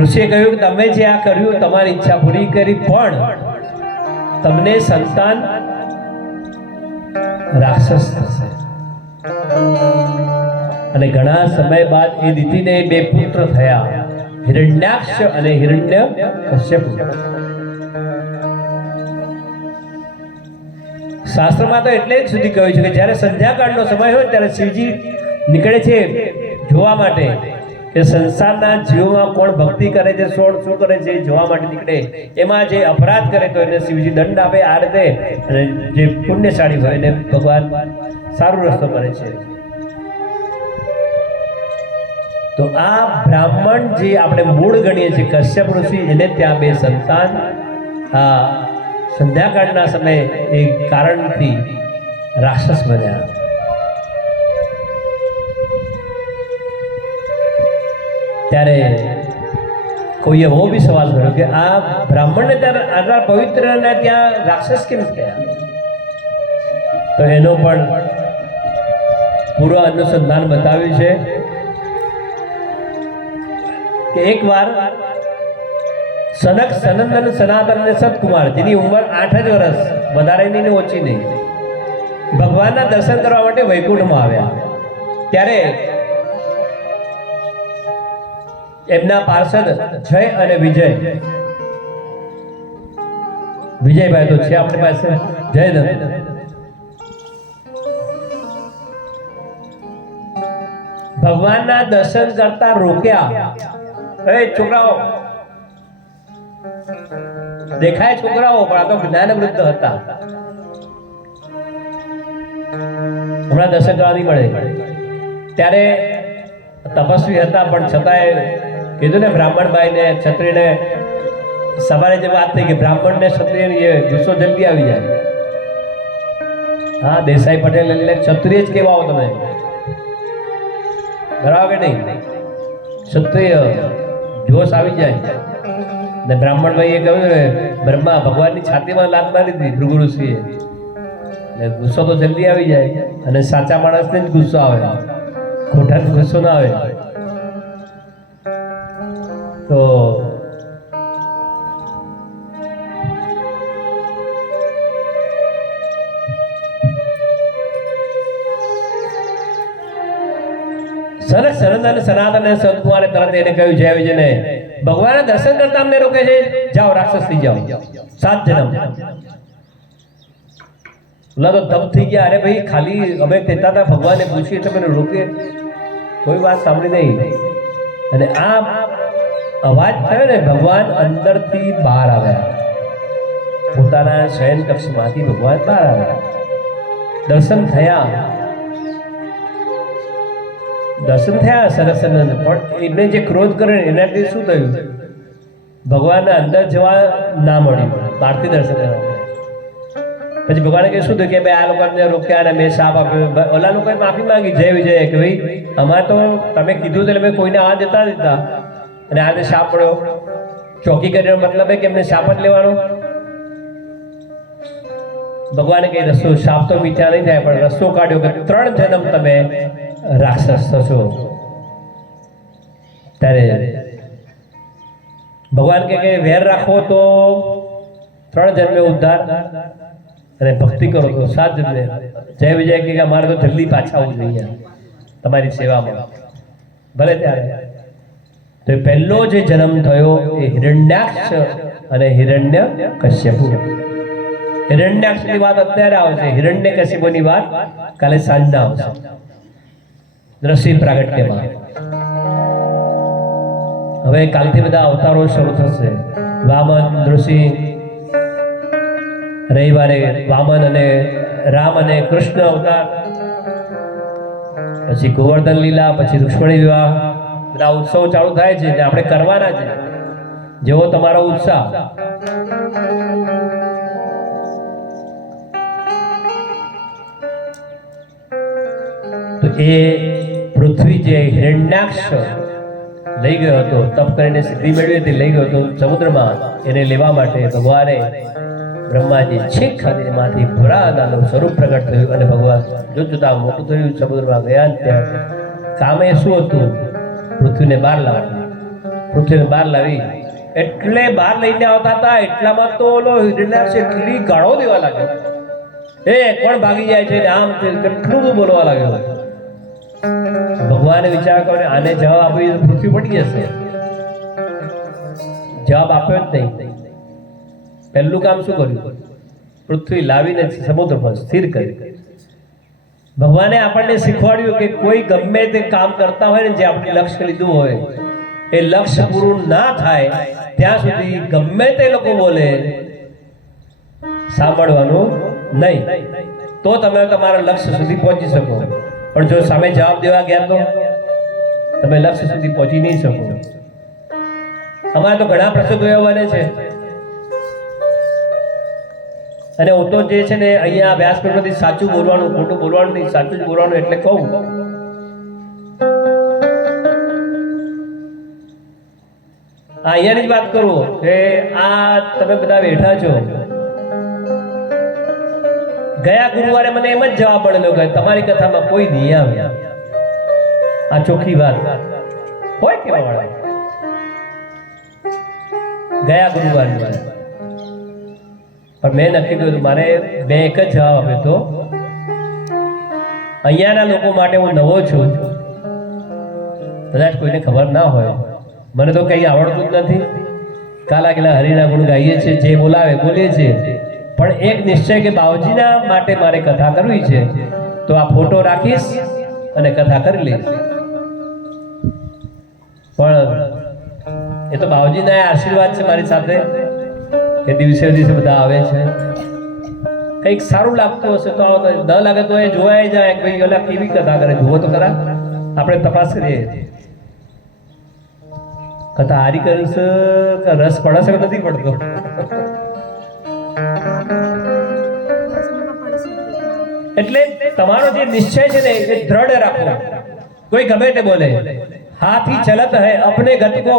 ઋષિએ કહ્યું કે તમે જે આ કર્યું તમારી ઈચ્છા પૂરી કરી, પણ તમને સંતાન રાક્ષસ થશે. અને ઘણા સમય બાદ એ દિતિને બે પુત્ર થયા, હિરણ્યાક્ષ અને હિરણ્યકશ્યપ. શાસ્ત્રમાં તો એટલે જ સુધી કહ્યું છે કે જ્યારે સંધ્યાકાળનો સમય હોય ત્યારે શિવજી નીકળે છે જોવા માટે કે સંસારના જીવોમાં કોણ ભક્તિ કરે છે, શું કરે છે, જોવા માટે નીકળે. એમાં જે અપરાધ કરે તો એને શિવજી દંડ આપે. આ રીતે અને જે પુણ્યશાળી હોય એને ભગવાન સારો રસ્તો કરે છે. તો આ બ્રાહ્મણ જે આપણે મૂળ ગણીએ છીએ કશ્યપ ઋષિ, એને ત્યાં બે સંતાન આ સંધ્યાકાળના સમયે એ કારણથી રાક્ષસ બન્યા. ત્યારે કોઈએ એવો બી સવાલ કર્યો કે આ બ્રાહ્મણને ત્યારે આટલા પવિત્ર ને ત્યાં રાક્ષસ કેમ થયા? તો એનો પણ પૂર્વ અનુસંધાન બતાવ્યું છે કે એક વાર સનક, સનંદન, સનાતન અને સતકુમાર, જેની ઉંમર 8 જ વર્ષ, વધારે નહીં ને ઓછી નહીં, ભગવાનના દર્શન કરવા માટે વૈકુંઠમાં આવ્યા. ત્યારે એમના પાર્ષદ જય અને વિજયભાઈ તો છે આપણી પાસે, જયનંદ. ભગવાનના દર્શન કરતા રોક્યા. એ છોકરાઓ દેખાય, છોકરાઓ, પણ આ તો જ્ઞાન વૃદ્ધ હતા, હમણાં દર્શન કરવા નહીં મળે. ત્યારે તપસ્વી હતા, પણ છતાંય કીધું ને બ્રાહ્મણભાઈ ને ક્ષત્રિયને સવારે જે વાત થઈ કે બ્રાહ્મણ ને ક્ષત્રિય ગુસ્સો જલ્દી આવી જાય. હા, દેસાઈ પટેલ એટલે ક્ષત્રિય જ કેવા હો તમે, બરાબર કે નહીં? ક્ષત્રિય જોશ આવી જાય. ને બ્રાહ્મણભાઈ એ કહ્યું ને બ્રહ્મા ભગવાનની છાતીમાં લાત મારી હતી ભૃગુ ઋષિએ, ગુસ્સો તો જલ્દી આવી જાય. અને સાચા માણસને જ ગુસ્સો આવે, ખોટા ગુસ્સો ના આવે. તો સનાતન સનાતન સદકુમારે તરત એને કહ્યું જય વિજયને, ભગવાનના દર્શન કરતા અમને રોકે છે, જાઓ રાક્ષસ થઈ જાઓ, 7 જન્મ. ઓલા તો તપ થઈ ગયા, અરે ભાઈ ખાલી અમે કહેતા હતા ભગવાનને પૂછીએ તો મને રોકે, કોઈ વાત સાંભળી નહીં. અને આ અવાજ થયો ને, ભગવાન અંદરથી બહાર આવ્યા, પોતાના શયન કક્ષમાંથી ભગવાન બહાર આવ્યા. દર્શન થયા સરસનંદ. પણ એમને જે ક્રોધ કરે એનાથી શું થયું? ભગવાનને અંદર જવા ના મળ્યું, બહારથી દર્શન કરવા. પછી ભગવાને કહે શું થયું કે ભાઈ આ લોકોને રોક્યા અને મેં શાપ આપ્યો. ઓલા લોકોએ માફી માંગી જય વિજય કે ભાઈ અમારે તો તમે કીધું એટલે મેં કોઈને આ દેતા દીધા અને આને શાપ પડ્યો. ચોકી કરીને મતલબ કે એમને શાપ જ લેવાનો. ભગવાને કહી રસ્તો શાપ તો મીઠા નહીં થાય, પણ રસ્તો કાઢ્યો કે 3 જન્મ તમે રાક્ષસ થશો. ત્યારે ભગવાન કે વેર રાખો તો 3 જન્મે ઉદ્ધાર, અને ભક્તિ કરો તો 7 જન્મે. જય વિજય કે અમારે તો જલ્દી પાછા આવવું જોઈએ તમારી સેવામાં. ભલે ત્યારે તો પહેલો જે જન્મ થયો એ હિરણ્યાક્ષ અને હિરણ્ય કશ્યપ. હિરણ્યાક્ષની વાત અત્યારે આવશે, હિરણ્ય કશ્યપની વાત કાલે સાંજના આવશે નૃસિંહ પ્રાગટ્યમાં. હવે કાલથી બધા અવતારો શરૂ થશે. વામન, નૃસિંહ, રવિવારે વામન અને રામ અને કૃષ્ણ અવતાર, પછી ગોવર્ધન લીલા, પછી રૂક્ષ્મણી વિવાહ, બધા ઉત્સવ ચાલુ થાય છે ને આપણે કરવાના છે. જેવો તમારો ઉત્સાહ. તો એ પૃથ્વી જે હિરણ્યાક્ષ લઈ ગયો હતો, તપ કરીને સિદ્ધિ મેળવી હતી, લઈ ગયો હતો સમુદ્રમાં. એને લેવા માટે ભગવાને બ્રહ્માજી છેક ખાદીમાંથી પુરાનાનું સ્વરૂપ પ્રગટ થયું અને ભગવાન જોતા મોટું થયું, સમુદ્રમાં ગયા. ત્યાં કામે શું હતું? પૃથ્વીને બહાર લાવવાનું. પૃથ્વીને બહાર લાવી એટલે બહાર લઈને આવતા હતા, એટલામાં તો ઓલો હિરણ્યાક્ષ એટલી ગાળો દેવા લાગ્યો, એ કોણ ભાગી જાય છે ને આમ કેટલું બધું બોલવા લાગ્યો. ભગવાને વિચાર કર્યો આને જવાબ આપી તો પૃથ્વી પડી જશે. જવાબ આપ્યો જ નહીં. પહેલું કામ શું કર્યું? પૃથ્વી લાવીને સમુદ્ર પર સ્થિર કરી. ભગવાને આપણને શીખવાડ્યું કે કોઈ ગમે તે કામ કરતા હોય ને, જે આપણે લક્ષ્ય લીધું હોય એ લક્ષ્ય પૂરું ના થાય ત્યાં સુધી ગમે તે લોકો બોલે સાંભળવાનું નહીં. તો તમે તમારા લક્ષ્ય સુધી પહોંચી શકો. પણ જો સામે જવાબ દેવા ગયા તો તમે લક્ષ્ય સુધી પહોંચી નહીં શકો. અમારે તો ઘણા પ્રસંગો એવા બને છે, અને હું તો જે છે ને અહીંયા વ્યાસપીઠમાંથી સાચું બોલવાનું, ખોટું બોલવાનું નહીં, સાચું જ બોલવાનું એટલે કહું. અહીંયાની જ વાત કરું કે આ તમે બધા બેઠા છો, ગયા ગુરુવારે મને એમ જ જવાબ મળેલો કે તમારી કથામાં કોઈ નહીં આવે. આ ચોખ્ખી વાત હોય કેવા વાળા ગયા ગુરુવારની વાત. પણ મેં નક્કી કર્યું મારે મેં એક જ જવાબ આપ્યો હતો, અહીંયાના લોકો માટે હું નવો છું, કદાચ કોઈને ખબર ના હોય, મને તો કંઈ આવડતું જ નથી. કાલા કેલા હરિના ગુણ ગાઈએ છીએ, જે બોલાવે બોલીએ છીએ, પણ એક નિશ્ચય કે બાવજીના માટે મારે કથા કરવી છે, તો આ ફોટો રાખીશ અને કથા કરી લઈશ. પણ એ તો બાવજીના આશીર્વાદ છે મારી સાથે કે દિવસે દિવસે બધા આવે છે. કંઈક સારું લાગતું હશે તો આવો, ન લાગે તો એ જોવાય જાય કે ભાઈ ઓલા કેવી કથા કરે, જુઓ તો ખરા, આપણે તપાસ કરીએ. કથા હારી કરીશ કે રસ પડશે કે નથી પડતો? એટલે તમારો જે નિશ્ચય છે ને એ દ્રઢ રાખો. કોઈ ગમે તે બોલે, હાથી ચલત હૈ અપને ગત કો,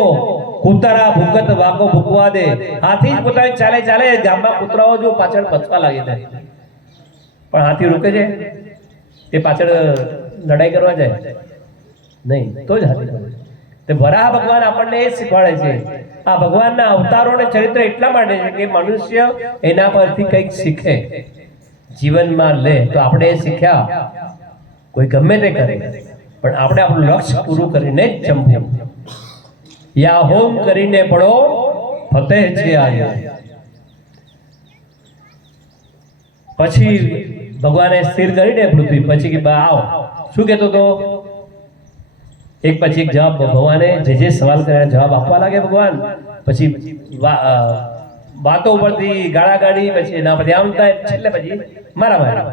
કૂતરા ભૂકત વાકો ભૂકવા દે. હાથી જ પોતાની ચાલે ચાલે, ગામમાં કૂતરાઓ જો પાછળ પછવા લાગે છે, પણ હાથી રૂકે છે? એ પાછળ લડાઈ કરવા જાય નહીં, તો જ હાથી બોલે. તે વરાહ ભગવાન આપણને એ શીખવાડે છે. આ ભગવાનના અવતારો અને ચરિત્ર એટલા માટે છે કે મનુષ્ય એના પરથી કંઈક શીખે, જીવનમાં લે. તો આપણે એ શીખ્યા, કોઈ ગમે તે કરે પણ આપણે આપણું લક્ષ્ય પૂરું કરીને જ જમવું. યા હોમ કરીને પડો ફતેહ છે આજે. પછી ભગવાને સ્થિર કરીને પૃથ્વી પછી કે બા આવો. શું કહેતો તો? એક પછી એક જવાબ ભગવાને જે સવાલ કર્યા જવાબ આપવા લાગે ભગવાન. પછી વાતો ઉપરથી ગાળાગાળી, પછી એના પછી આમ થાય, છેલ્લે પછી મારા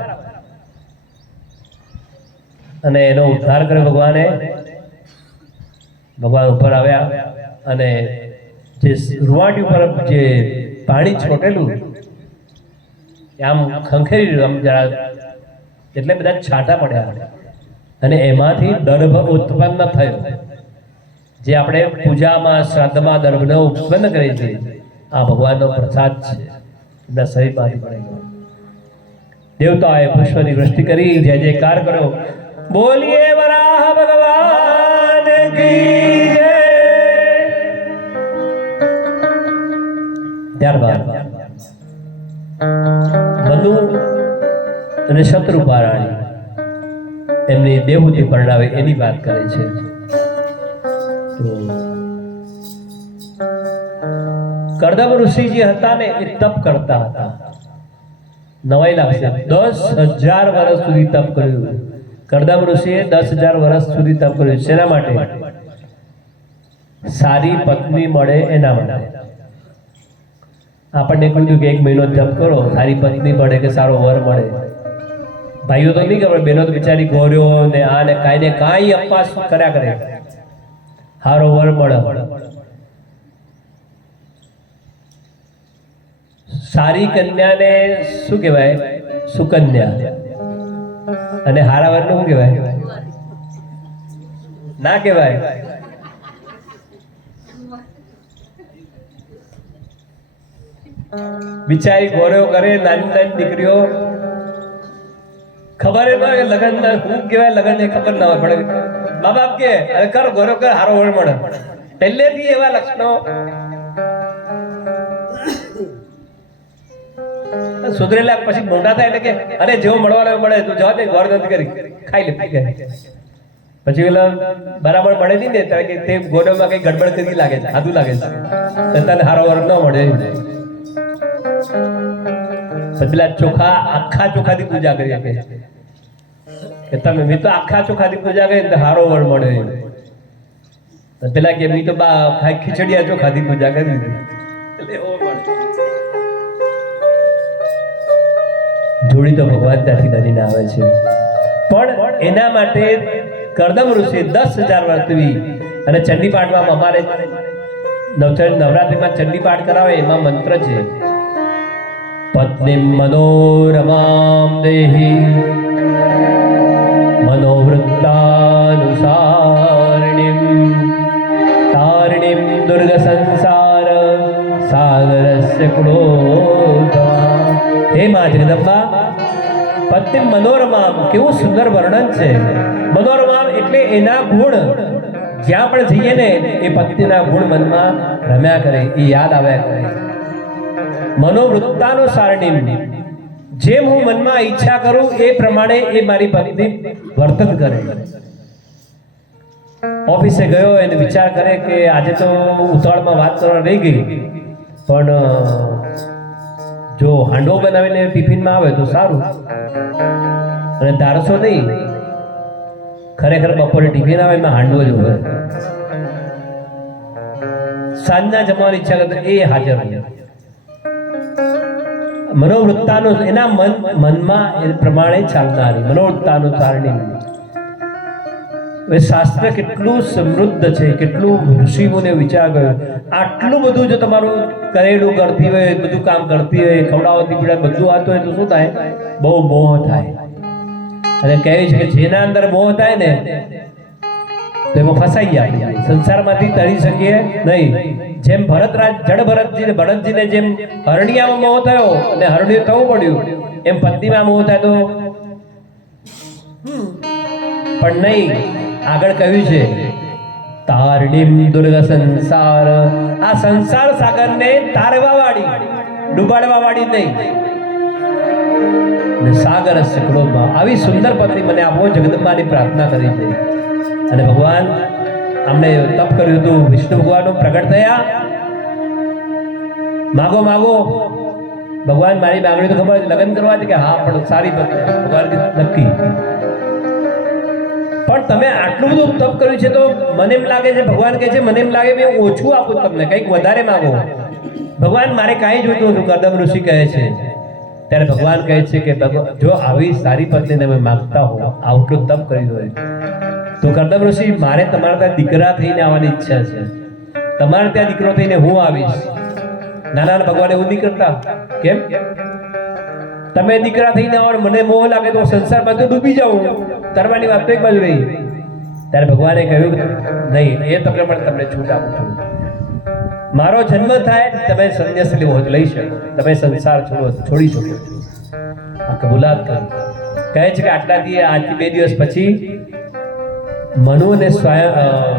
અને એનો ઉદ્ધાર કર્યો ભગવાને. ભગવાન ઉપર આવ્યા અને જે રૂવાટી ઉપર જે પાણી છોટેલું આમ ખંખેરી રહ્યું, આમ જરા એટલે બધા છાંટા પડ્યા અને એમાંથી દર્ભ ઉત્પન્ન થયો. જે આપણે પૂજામાં શ્રાદ્ધમાં દર્ભને ઉત્પન્ન કરીએ છીએ, આ ભગવાનનો પ્રસાદ છે. એમના શરીરમાંથી પડેલો. દેવતાએ પુષ્પની વૃષ્ટિ કરી, જય જયકાર કર્યો. બોલીએ વરાહ ભગવાન કી જય. ત્યારબાદ મનુ અને શત્રુપા રાણી એમની દેહૂતિ પરણાવે એની વાત કરે છે. તો કરદમ ઋષિજી હતા ને, એ તપ કરતા હતા. નવાઈ લાગશે, 10,000 વર્ષ સુધી તપ કર્યું. કરદમ ઋષિએ 10,000 વર્ષ સુધી તપ કર્યું. શેના માટે? સારી પત્ની મળે એના માટે. આપણને કહ્યું કે 1 મહિનો જપ કરો, સારી પત્ની મળે કે સારો વર મળે. ભાઈઓ તો નહીં ખબર, બહેનો તો બિચારી ગોર્યો ને આ ને કાંઈ અપવાસ કર્યા કરે, સારો વર મળે. સારી કન્યાને શું કહેવાય? સુકન્યા. અને હારા વરને શું કહેવાય? ના કહેવાય. બિચારી ગોળ્યો કરે, નાની નાની દીકરીઓ, ખબર ન હોય લગ્ન શું કહેવાય, લગ્ન એ ખબર ના હોય, પણ મા બાપ કે અરે કર ગોળ્યો કર, હારો વર મળે. પહેલેથી એવા લક્ષણો. સુધરેલા પછી મોટા થાય એટલે કે અરે જેવો મળવાનો મળે, તું જવા દે, ગોળ નથી કરી, ખાઈ લે. પછી પેલા બરાબર મળે નહીં ને, ત્યારે કે તે ગોળમાં કઈ ગડબડ કરી લાગે છે, સાદું લાગે છે, તને હારો વર ન મળે. પેલા ચોખા, આખા ચોખાથી પૂજા કરી શકે કે તમે, મેં તો આખા ચોખાથી પૂજા કરી તો હારો વર મળે. પેલા કે મેં તો ખીચડિયા ચોખાથી પૂજા કરી દીધી. જોડી તો ભગવાન ત્યાંથી ધરીને આવે છે. પણ એના માટે કરદમ ઋષિ 10,000 વર્ષ સુધી, અને ચંડીપાઠમાં અમારે નવરાત્રિમાં ચંડીપાઠ કરાવે, એમાં મંત્ર છે પત્નીમ મનોરમામ દેહી મનોવૃત્તાનુસારિણીમ તારિણીમ દુર્ગ સંસાર સાગરસ્ય કુળોત્તમા. હે મા જગદંબા, પત્ની મનોરમામ, કેવું સુંદર વર્ણન છે. મનોરમામ એટલે એના ગુણ, જ્યાં પણ જઈએ ને એ પત્નીના ગુણ મનમાં રમ્યા કરે, એ યાદ આવ્યા કરે. મનોવૃત્તાનુસારિણીમ, જેમ હું મનમાં ઈચ્છા કરું એ પ્રમાણે એ મારી પત્ની વર્તન કરે. ઓફિસે ગયો એને વિચાર કરે કે આજે તો ઉતાવળમાં વાત કરવા રહી ગઈ, પણ જો હાંડવો બનાવીને ટિફિનમાં આવે તો સારું. અને ધારસો નહીં, ખરેખર બપોરે ટિફિન આવે એમાં હાંડવો જ હોય. સાંજના જમવાની ઈચ્છા કરતા એ હાજર. મનોવૃત્તાનું, એના મનમાં એ પ્રમાણે ચાલનારી મનોવૃત્તાનુસારિણી. શાસ્ત્ર કેટલું સમૃદ્ધ છે, કેટલું ઋષિઓને વિચાર કર્યો. આટલું બધું જો તમારું કરેલું કરતી હોય, બધું કામ કરતી હોય, ખવડાવતી પીડા બધું આવતું હોય તો શું થાય? બહુ મોહ થાય. અને કહે છે કે જેના અંદર મોહ થાય ને તો એમાં ફસાઈ જાય, સંસારમાંથી તરી શકીએ નહીં. જેમ ભરતજીને જેમ હરણિયામાં મોહ થયો અને હરણિયું થવું પડ્યું, એમ પત્નીમાં મોહ થાય તો પણ નહીં. આગળ કહ્યું છે તારણીમ દુર્ગ સંસાર, આ સંસાર સાગરને તારવા વાળી, ડૂબાડવા વાળી નહીં. સાગર ક્રોધમાં આવી સુંદર પત્ની મને આપો, જગદંબાની પ્રાર્થના કરી છે. અને ભગવાન અમને તપ કર્યું હતું, વિષ્ણુ ભગવાન પ્રગટ થયા, માગો માગો. ભગવાન મારી માંગણી તો ખબર છે, લગ્ન કરવા છે કે હા, પણ સારી પત્ની. ભગવાન કીધું નક્કી. પણ તમે આટલું બધું તપ કર્યું છે તો મને એમ લાગે છે, ભગવાન કહે છે મને એમ લાગે કે હું ઓછું આપું તમને, કંઈક વધારે માંગો. ભગવાન મારે કાંઈ જોઈતું હતું, કર્દમ ઋષિ કહે છે. ત્યારે ભગવાન કહે છે કે જો આવી સારી પત્ની તમે માંગતા હો, આટલું તપ કર્યું હોય તો કર્દમ ઋષિ મારે તમારા ત્યાં દીકરા થઈને આવવાની ઈચ્છા છે, તમારે ત્યાં દીકરો થઈને હું આવીશ. નાના ભગવાન એવું નહીં કરતા. કેમ? તમે દીકરા થઈને આવો, મને મોહ લાગે તો સંસારમાં તો ડૂબી જાઉં, તરવાની વાત તો એક બાજુ રહી. ત્યારે ભગવાને કહ્યું નહીં, એ તમને પણ તમને છૂટ આપું છું. મારો જન્મ થાય તમે સંન્યાસ લેવો હોય તો લઈ શકો, તમે સંસાર છોડી શકો. આ કબૂલાત કરી. કહે છે કે આટલાથી આજથી 2 દિવસ પછી મનુ અને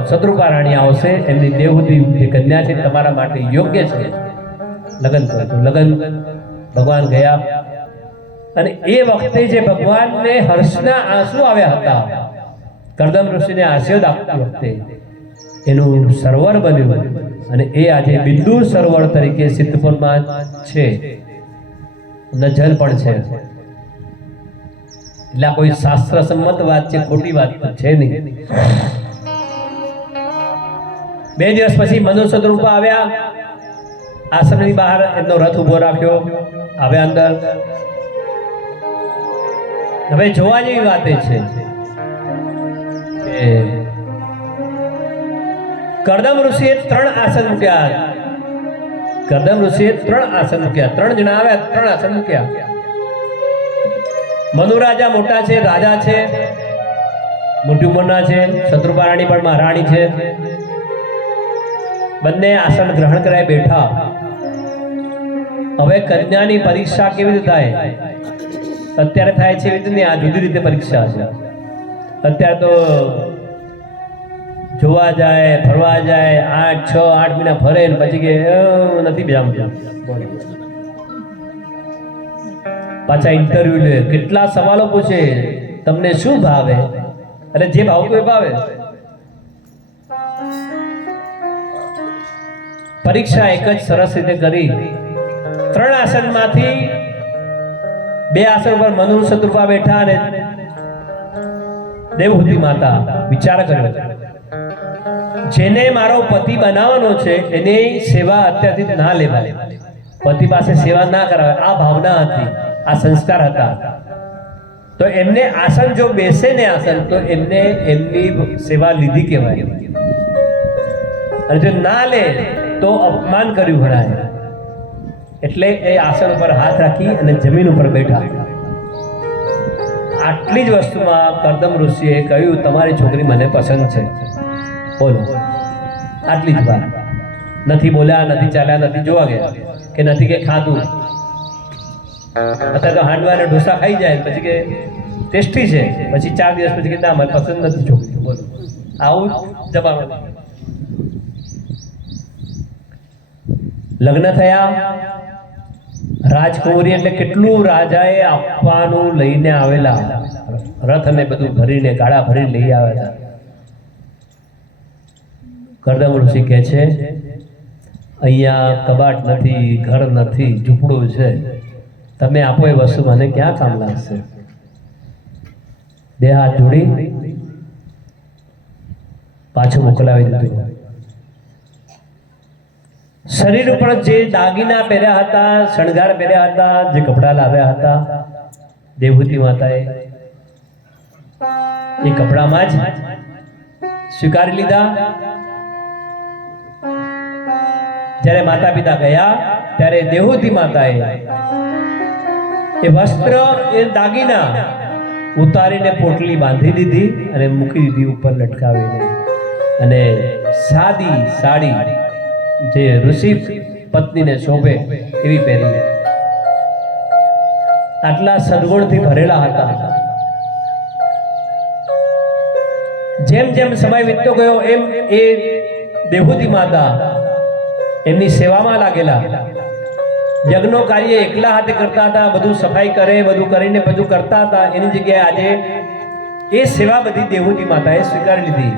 શત્રુપા રાણી આવશે, એમની દેવહૂતિ જે કન્યા છે તમારા માટે યોગ્ય છે, લગ્ન કરો. લગ્ન ભગવાન ગયા અને એ વખતે જે ભગવાનને હર્ષના આંસુ આવ્યા હતા, કર્દમ ઋષિને આશીર્વાદ આપતી વખતે એનું સરોવર બન્યું અને એ આજે બિંદુ સરોવર તરીકે સિદ્ધપુરમાં છે, નજર પણ છે. એટલે કોઈ શાસ્ત્ર સંમત વાત છે, ખોટી વાત છે નહીં. 2 દિવસ પછી મનુ શત્રુપા આવ્યા, આશ્રમની બહાર એમનો રથ ઉભો રાખ્યો, આવ્યા અંદર. હવે જોવા જેવી વાત એ છે કે કર્દમ ઋષિએ 3 આસન મૂક્યા. કર્દમ ઋષિએ 3 આસન મૂક્યા. 3 જણા આવ્યા, 3 આસન મૂક્યા. મનુ રાજા મોટા છે, રાજા છે, મોટી ઉંમરના છે. શત્રુપા રાણી પણ મહારાણી છે. બંને આસન ગ્રહણ કરાય બેઠા. હવે કન્યાની પરીક્ષા કેવી રીતે થાય? અત્યારે થાય છે એવી રીતે, આ જુદી રીતે પરીક્ષા છે. અત્યારે તો જોવા જાય, ફરવા જાય, 8, 6, 8 મહિના ફરે ને પછી કે નથી બેમ. પાછા ઇન્ટરવ્યુ લે, કેટલા સવાલો પૂછે, તમને શું ભાવે? એટલે જે ભાવતું એ ભાવે. પરીક્ષા એક જ સરસ રીતે કરી. 3 આસનમાંથી 2 આસન પર મનુ શત્રુપા બેઠા અને દેવહૂતિ માતા. વિચાર કર્યો, જેને મારો પતિ બનાવવાનો છે એની સેવા અત્યારથી ના લેવાય, પતિ પાસે સેવા ના કરાવે. આ ભાવના હતી, આ સંસ્કાર હતા. તો એમને આસન જો બેસે ને આસન, તો એમને એમની સેવા લીધી કહેવાય. અને જો ના લે તો અપમાન કર્યું ગણાય. એટલે એ આસન ઉપર હાથ રાખી અને જમીન ઉપર બેઠા. આટલી જ વસ્તુમાં કર્દમ ઋષિએ કહ્યું તમારી છોકરી મને પસંદ છે. બોલો, આટલી જ વાત. નથી બોલ્યા, નથી ચાલ્યા, નથી જોવા ગયા કે નથી કે ખાધું. અત્યારે તો હાંડવા અને ઢોસા ખાઈ જાય, પછી કે ટેસ્ટી છે, પછી 4 દિવસ પછી કે ના મને પસંદ નથી છોકરી. બોલો, આવું જવાબ. લગ્ન થયા. રાજકુમારી એટલે કેટલું રાજાએ આપવાનું લઈને આવેલા, રથ અને બધું ભરીને, ગાડા ભરીને લઈ આવ્યા હતા. કર્દમ ઋષિ કહે છે અહીંયા કબાટ નથી, ઘર નથી, ઝૂંપડું છે, તમે આપો એ વસ્તુ મને ક્યાં કામ લાગશે? 2 હાથ જોડી પાછું મોકલાવી દીધું. શરીર ઉપર જે દાગીના પહેર્યા હતા, શણગાર પહેર્યા હતા, જે કપડા લાવ્યા હતા દેવહૂતિ માતાએ, એ કપડામાં જ સ્વીકારી લીધા. જ્યારે માતા પિતા ગયા ત્યારે દેવહૂતિ માતાએ એ વસ્ત્ર, એ દાગીના ઉતારીને પોટલી બાંધી દીધી અને મૂકી દીધી ઉપર લટકાવીને. અને સાદી સાડી જે ઋષિ પત્નીને શોભે એવી પહેરી. આટલા સદગુણથી ભરેલા હતા. જેમ જેમ સમય વીતતો ગયો એમ એ દેવહૂતિ માતા એમની સેવામાં લાગેલા. યજ્ઞો કાર્ય એકલા હાથે કરતા હતા, બધું સફાઈ કરે, બધું કરીને બધું કરતા હતા. એની જગ્યાએ આજે એ સેવા બધી દેવહૂતિ માતાએ સ્વીકારી લીધી.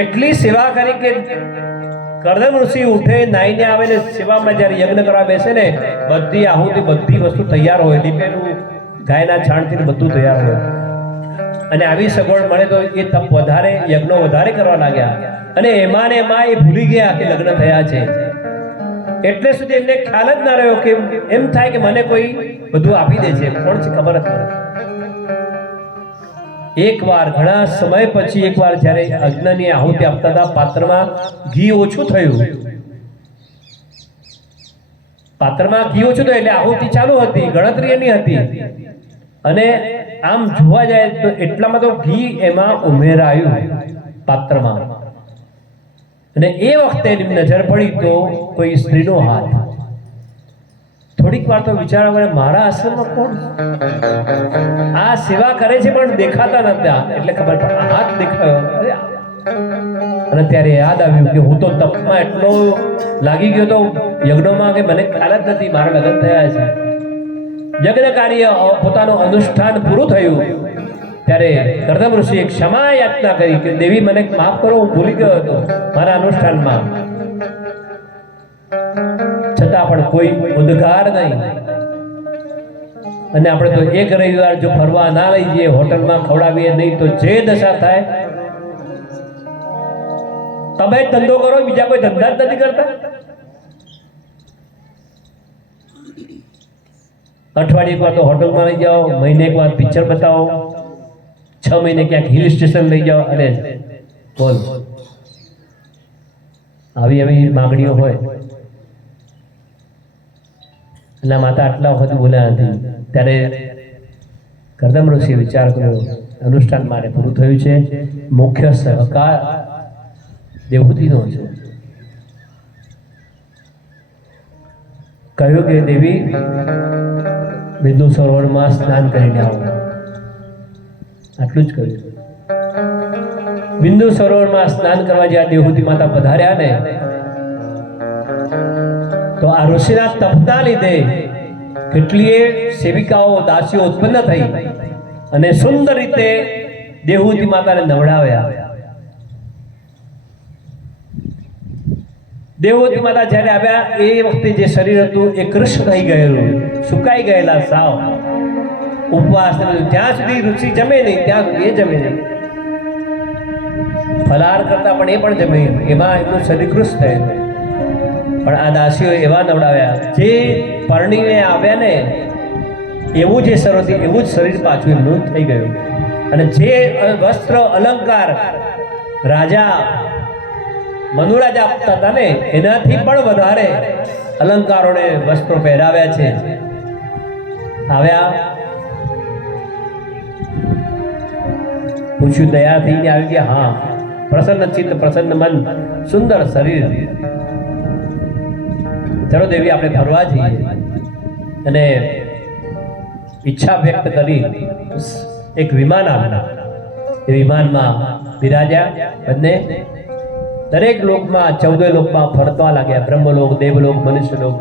એટલી સેવા કરી કે કરદમ ઋષિ ઉઠે નાઈને આવે ને સેવામાં જ્યારે યજ્ઞ કરવા બેસે ને બધી આહુતિ બધી વસ્તુ તૈયાર હોય, લીપેલું ગાયના છાણથી બધું તૈયાર હોય. અને આવી સગવડ મળે તો એ તપ વધારે, યજ્ઞો વધારે કરવા લાગ્યા. અને એમાં ને એમાં એ ભૂલી ગયા કે લગ્ન થયા છે. એટલે સુધી એમને ખ્યાલ જ ના રહ્યો કે એમ થાય કે મને કોઈ બધું આપી દે છે, કોણ છે ખબર જ નથી. એકવાર ઘણા સમય પછી એકવાર જ્યારે અગ્નિની આહુતિ આપતા હતા, પાત્રમાં ઘી ઓછું થયું. પાત્રમાં ઘી ઓછું થયું એટલે આહુતિ ચાલુ હતી, ગણતરી એની હતી. અને આમ જોવા જાય તો એટલામાં તો ઘી એમાં ઉમેરાયું પાત્રમાં. અને એ વખતે એની નજર પડી તો કોઈ સ્ત્રીનો હાથ. થોડીક વાર તો વિચાર આવે મારા આશ્રમમાં કોણ આ સેવા કરે છે પણ દેખાતા નતા, એટલે ખબર પડે હાથ દેખાયો. અને ત્યારે યાદ આવ્યું કે હું તો તપમાં એટલો લાગી ગયો તો યજ્ઞમાં કે મને ખ્યાલ જ નથી મારા લગ્ન થયા છે. યજ્ઞ કાર્ય પોતાનું અનુષ્ઠાન પૂરું થયું ત્યારે કરદમ ઋષિએ ક્ષમા યાચના કરી કે દેવી મને માફ કરો, હું ભૂલી ગયો હતો મારા અનુષ્ઠાનમાં. છતાં પણ કોઈ ઉદ્ગાર નહીં. અને આપણે તો એક રવિવાર જો ફરવા ના લઈ જઈએ, હોટલમાં ખવડાવીએ નહીં તો જે દશા થાય. તમે ધંધો કરો, બીજા કોઈ ધંધા જ નથી કરતા. અઠવાડિયે એક વાર તો હોટલમાં લઈ જાઓ, મહિને એક વાર પિક્ચર બતાવો, 6 મહિને ક્યાંક હિલ સ્ટેશન લઈ જાઓ. અને બોલ આવી માંગણીઓ હોય. એટલે માતા આટલા વખત બોલ્યા નથી. ત્યારે કરદમ ઋષિએ વિચાર કર્યો, અનુષ્ઠાન મારે પૂરું થયું છે, મુખ્ય સહકાર દેવહૂતિનો છે. કહ્યું કે દેવી બિંદુ સરોવરમાં સ્નાન કરીને આવો. આટલું જ કહ્યું. બિંદુ સરોવરમાં સ્નાન કરવા જ્યાં દેવહૂતિ માતા પધાર્યા ને તો આ ઋષિના તપના લીધે કેટલીય સેવિકાઓ, દાસીઓ ઉત્પન્ન થઈ અને સુંદર રીતે દેવહૂતિ માતાને નવડાવ્યા. દેવહૂતિ માતા જ્યારે આવ્યા એ વખતે જે શરીર હતું એ કૃષ્ણ થઈ ગયેલું, સુકાઈ ગયેલા સાવ. ઉપવાસ જ્યાં સુધી ઋષિ જમે નહીં ત્યાં સુધી એ જમે નહીં. ફલાહાર કરતા પણ એ પણ જમે, એમાં એમનું શરીર કૃષ્ણ થયેલું. પણ આ દાસીઓ એવા નવડાવ્યા, જે પરણીને આવ્યા ને એવું જે શરીર હતું એવું જ શરીર પાછું એમનું થઈ ગયું. અને જે વસ્ત્ર અલંકાર રાજા મનુરાજા આપતા હતા ને એનાથી પણ વધારે અલંકારોને વસ્ત્રો પહેરાવ્યા છે. આવ્યા, પૂછ્યું, તૈયાર થઈને આવી ગયા? હા. પ્રસન્ન ચિત્ત, પ્રસન્ન મન, સુંદર શરીર. ચલો દેવી આપણે ફરવા જઈએ. અને ઈચ્છા વ્યક્ત કરી એક વિમાન આવ્યું. એ વિમાનમાં બિરાજ્યા. બંને દરેક લોકમાં 14 લોકમાં ફરતા લાગ્યા. બ્રહ્મલોક, દેવલોક, મનુષ્યલોક,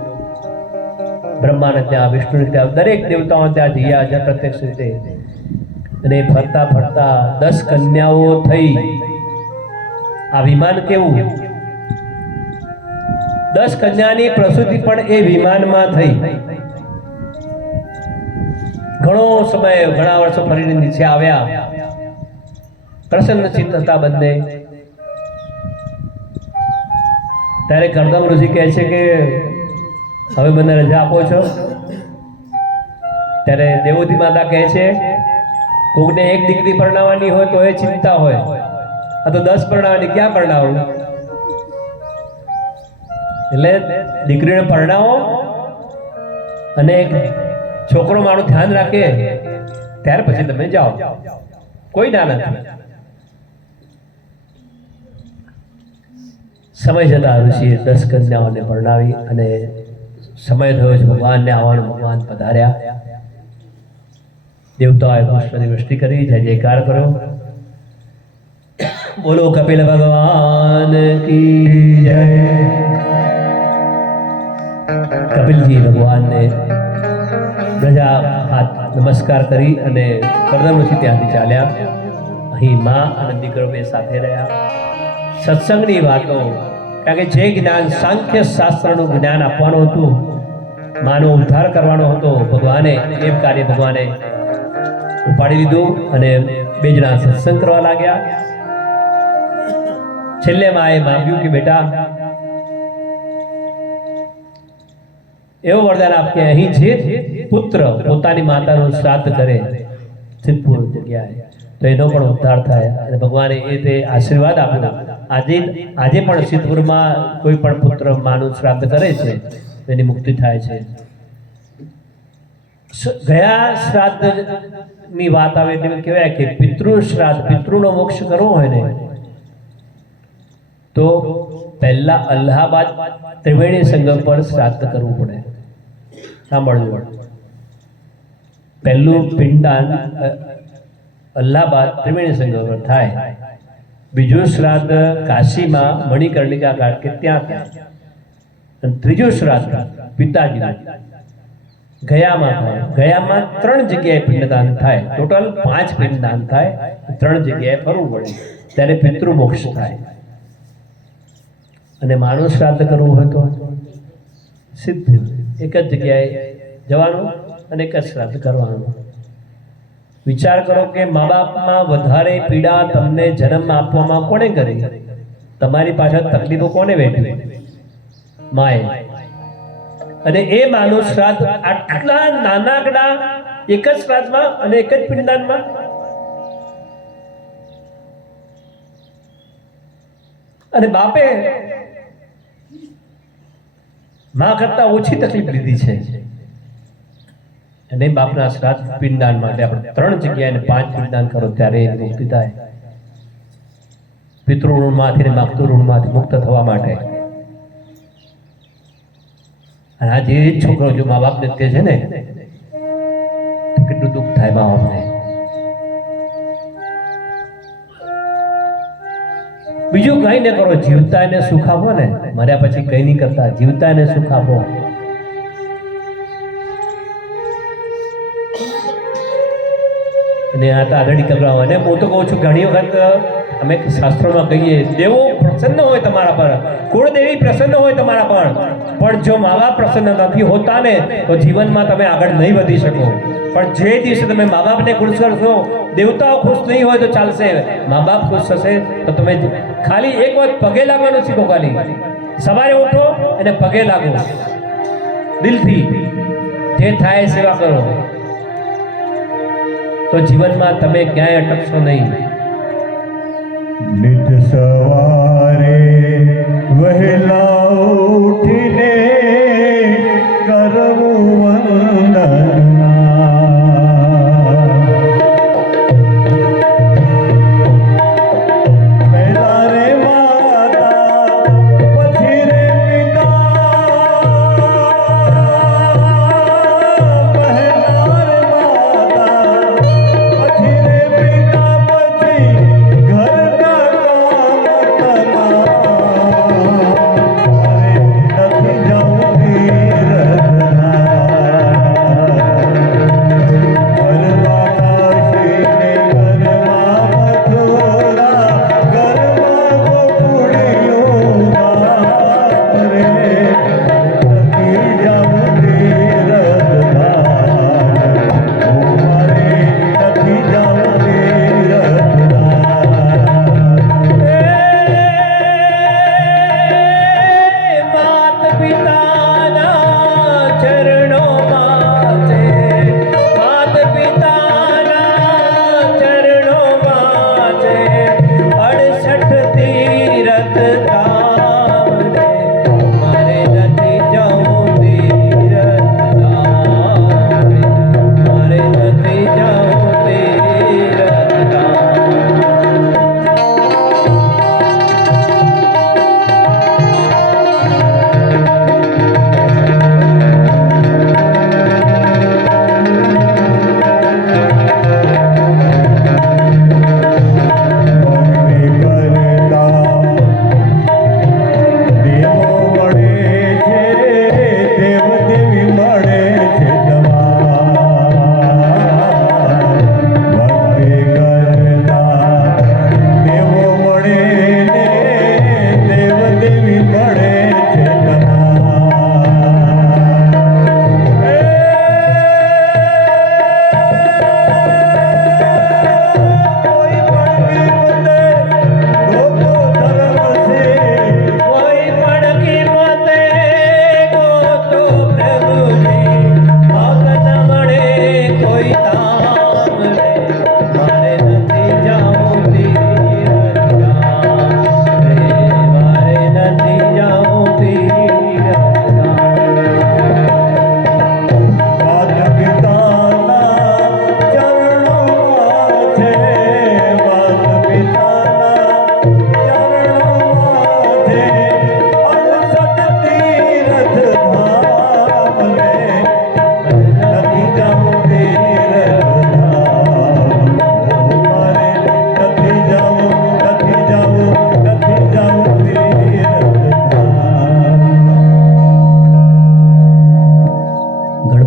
બ્રહ્માને ત્યાં, વિષ્ણુને ત્યાં, દરેક દેવતાઓ ત્યાં જયા છે પ્રત્યક્ષ રીતે. અને ફરતા ફરતા 10 કન્યાઓ થઈ. આ વિમાન કેવું, 10 કન્યાની પ્રસૂતિ પણ એ વિમાનમાં થઈ. ઘણો સમય, ઘણા વર્ષો ફરીને નીચે આવ્યા. પ્રસન્ન ચિત્ત હતા બંને. ત્યારે કરદમ ઋષિ કહે છે કે હવે મને રજા આપો છો? ત્યારે દેવહૂતિ માતા કહે છે કોકને એક દીકરી પરણાવવાની હોય તો એ ચિંતા હોય, આ તો 10 પરણાવવાની, ક્યાં પરણાવું? એટલે દીકરીને પરણાવો અને એક છોકરો મારું ધ્યાન રાખે ત્યાર પછી તમે જાઓ, કોઈ ના નથી. સમય જતા ઋષિએ 10 કન્યાઓને પરણાવી અને સમય થયો છે ભગવાનને આવવાનું. ભગવાન પધાર્યા. દેવતાઓએ પુષ્પની વૃષ્ટિ કરી. જય જયકાર કરો. બોલો કપિલ ભગવાન કી જય. કપિલજી ભગવાનને પ્રજા હાથ નમસ્કાર કરી અને કરદમથી ત્યાંથી ચાલ્યા. અહીં મા અને દીકરો બે સાથે રહ્યા. સત્સંગની વાતો, કારણ કે જે જ્ઞાન સાંખ્ય શાસ્ત્રનું જ્ઞાન આપવાનું હતું, માનો ઉદ્ધાર કરવાનો હતો, ભગવાને એ કાર્ય ભગવાને ઉપાડી લીધું અને બે જણા સત્સંગ કરવા લાગ્યા. છેલ્લે માએ માંગ્યું કે બેટા એવું વરદાન આપ કે અહીં જે પુત્ર પોતાની માતાનું શ્રાદ્ધ કરે સિદ્ધપુર જગ્યાએ તો એનો પણ ઉદ્ધાર થાય. અને ભગવાને એ તે આશીર્વાદ આપ્યો. આજે પણ સિદ્ધપુરમાં કોઈ પણ પુત્ર માનું શ્રાદ્ધ કરે છે એની મુક્તિ થાય છે. ગયા શ્રાદ્ધ ની વાત આવે એટલે કહેવાય કે પિતૃ શ્રાદ્ધ, પિતૃનો મોક્ષ કરવો હોય ને તો પહેલા અલ્હાબાદ ત્રિવેણી સંગમ પર શ્રાદ્ધ કરવું પડે. સાંભળજો, પહેલું પિંડદાન અલ્હાબાદ ત્રિવેણી સંગમ પર થાય. બીજું શ્રાદ્ધ કાશીમાં મણિકર્ણિકા ઘાટ કે ત્યાં થાય. અને ત્રીજું શ્રાદ્ધ પિતાજીનું ગયામાં થાય. ગયામાં 3 જગ્યાએ પિંડદાન થાય. ટોટલ 5 પિંડદાન થાય. 3 જગ્યાએ ફરવું પડે ત્યારે પિતૃ મોક્ષ થાય. અને માનું શ્રાદ્ધ કરવું હોય તો સિદ્ધ એક જ જગ્યાએ જવાનું અને એક જ શ્રાદ્ધ કરવાનું. વિચાર કરો કે મા બાપમાં વધારે પીડા તમને જન્મ આપવામાં કોને કરી? તમારી પાછળ તકલીફો કોને વેઠી? માએ. અને એ માનું શ્રાદ્ધ આટલા નાનકડા એક જ શ્રાદ્ધમાં અને એક જ પિંડદાનમાં. અને બાપે માં કરતા ઓછી તકલીફ લીધી છે. અને બાપના શ્રાદ્ધ પિંડદાન માટે આપણે 3 જગ્યાએ 5 પિંડદાન કરો ત્યારે એ મુક્તિ થાય. પિતૃ ઋણમાંથી ને માતૃ ઋણમાંથી મુક્ત થવા માટે. અને આ જે છોકરો જો મા બાપને તે છે ને તો કેટલું દુઃખ થાય મા બાપને. બીજું કઈ ન કરો, જીવતા એને સુખ આપો ને. મર્યા પછી કઈ નહીં કરતા, જીવતા એને સુખ આપો. અને આ તો આગળ કરવા. અને હું તો કહું છું ઘણી વખત અમે શાસ્ત્રોમાં કહીએ દેવો પ્રસન્ન હોય તમારા પર, કુળદેવી પ્રસન્ન હોય તમારા પર, પણ જો મા બાપ પ્રસન્ન નથી હોતા ને તો જીવનમાં તમે આગળ નહીં વધી શકો. પણ જે દિવસે તમે મા બાપને ખુશ કરશો, દેવતાઓ ખુશ નહીં હોય તો ચાલશે, મા બાપ ખુશ થશે તો તમે ખાલી એક વખત પગે લાગવાનું શીખો. ખાલી સવારે ઉઠો અને પગે લાગો દિલથી, જે થાય સેવા કરો તો જીવનમાં તમે ક્યાંય અટકશો નહીં. નિત સવારે વહેલા ઉઠીને કરવું વંદના. પહેલા રે માતા પછી રે પિતા, પહેલા રે માતા પછી રે પિતા, પછી ઘરના કામ કરવા.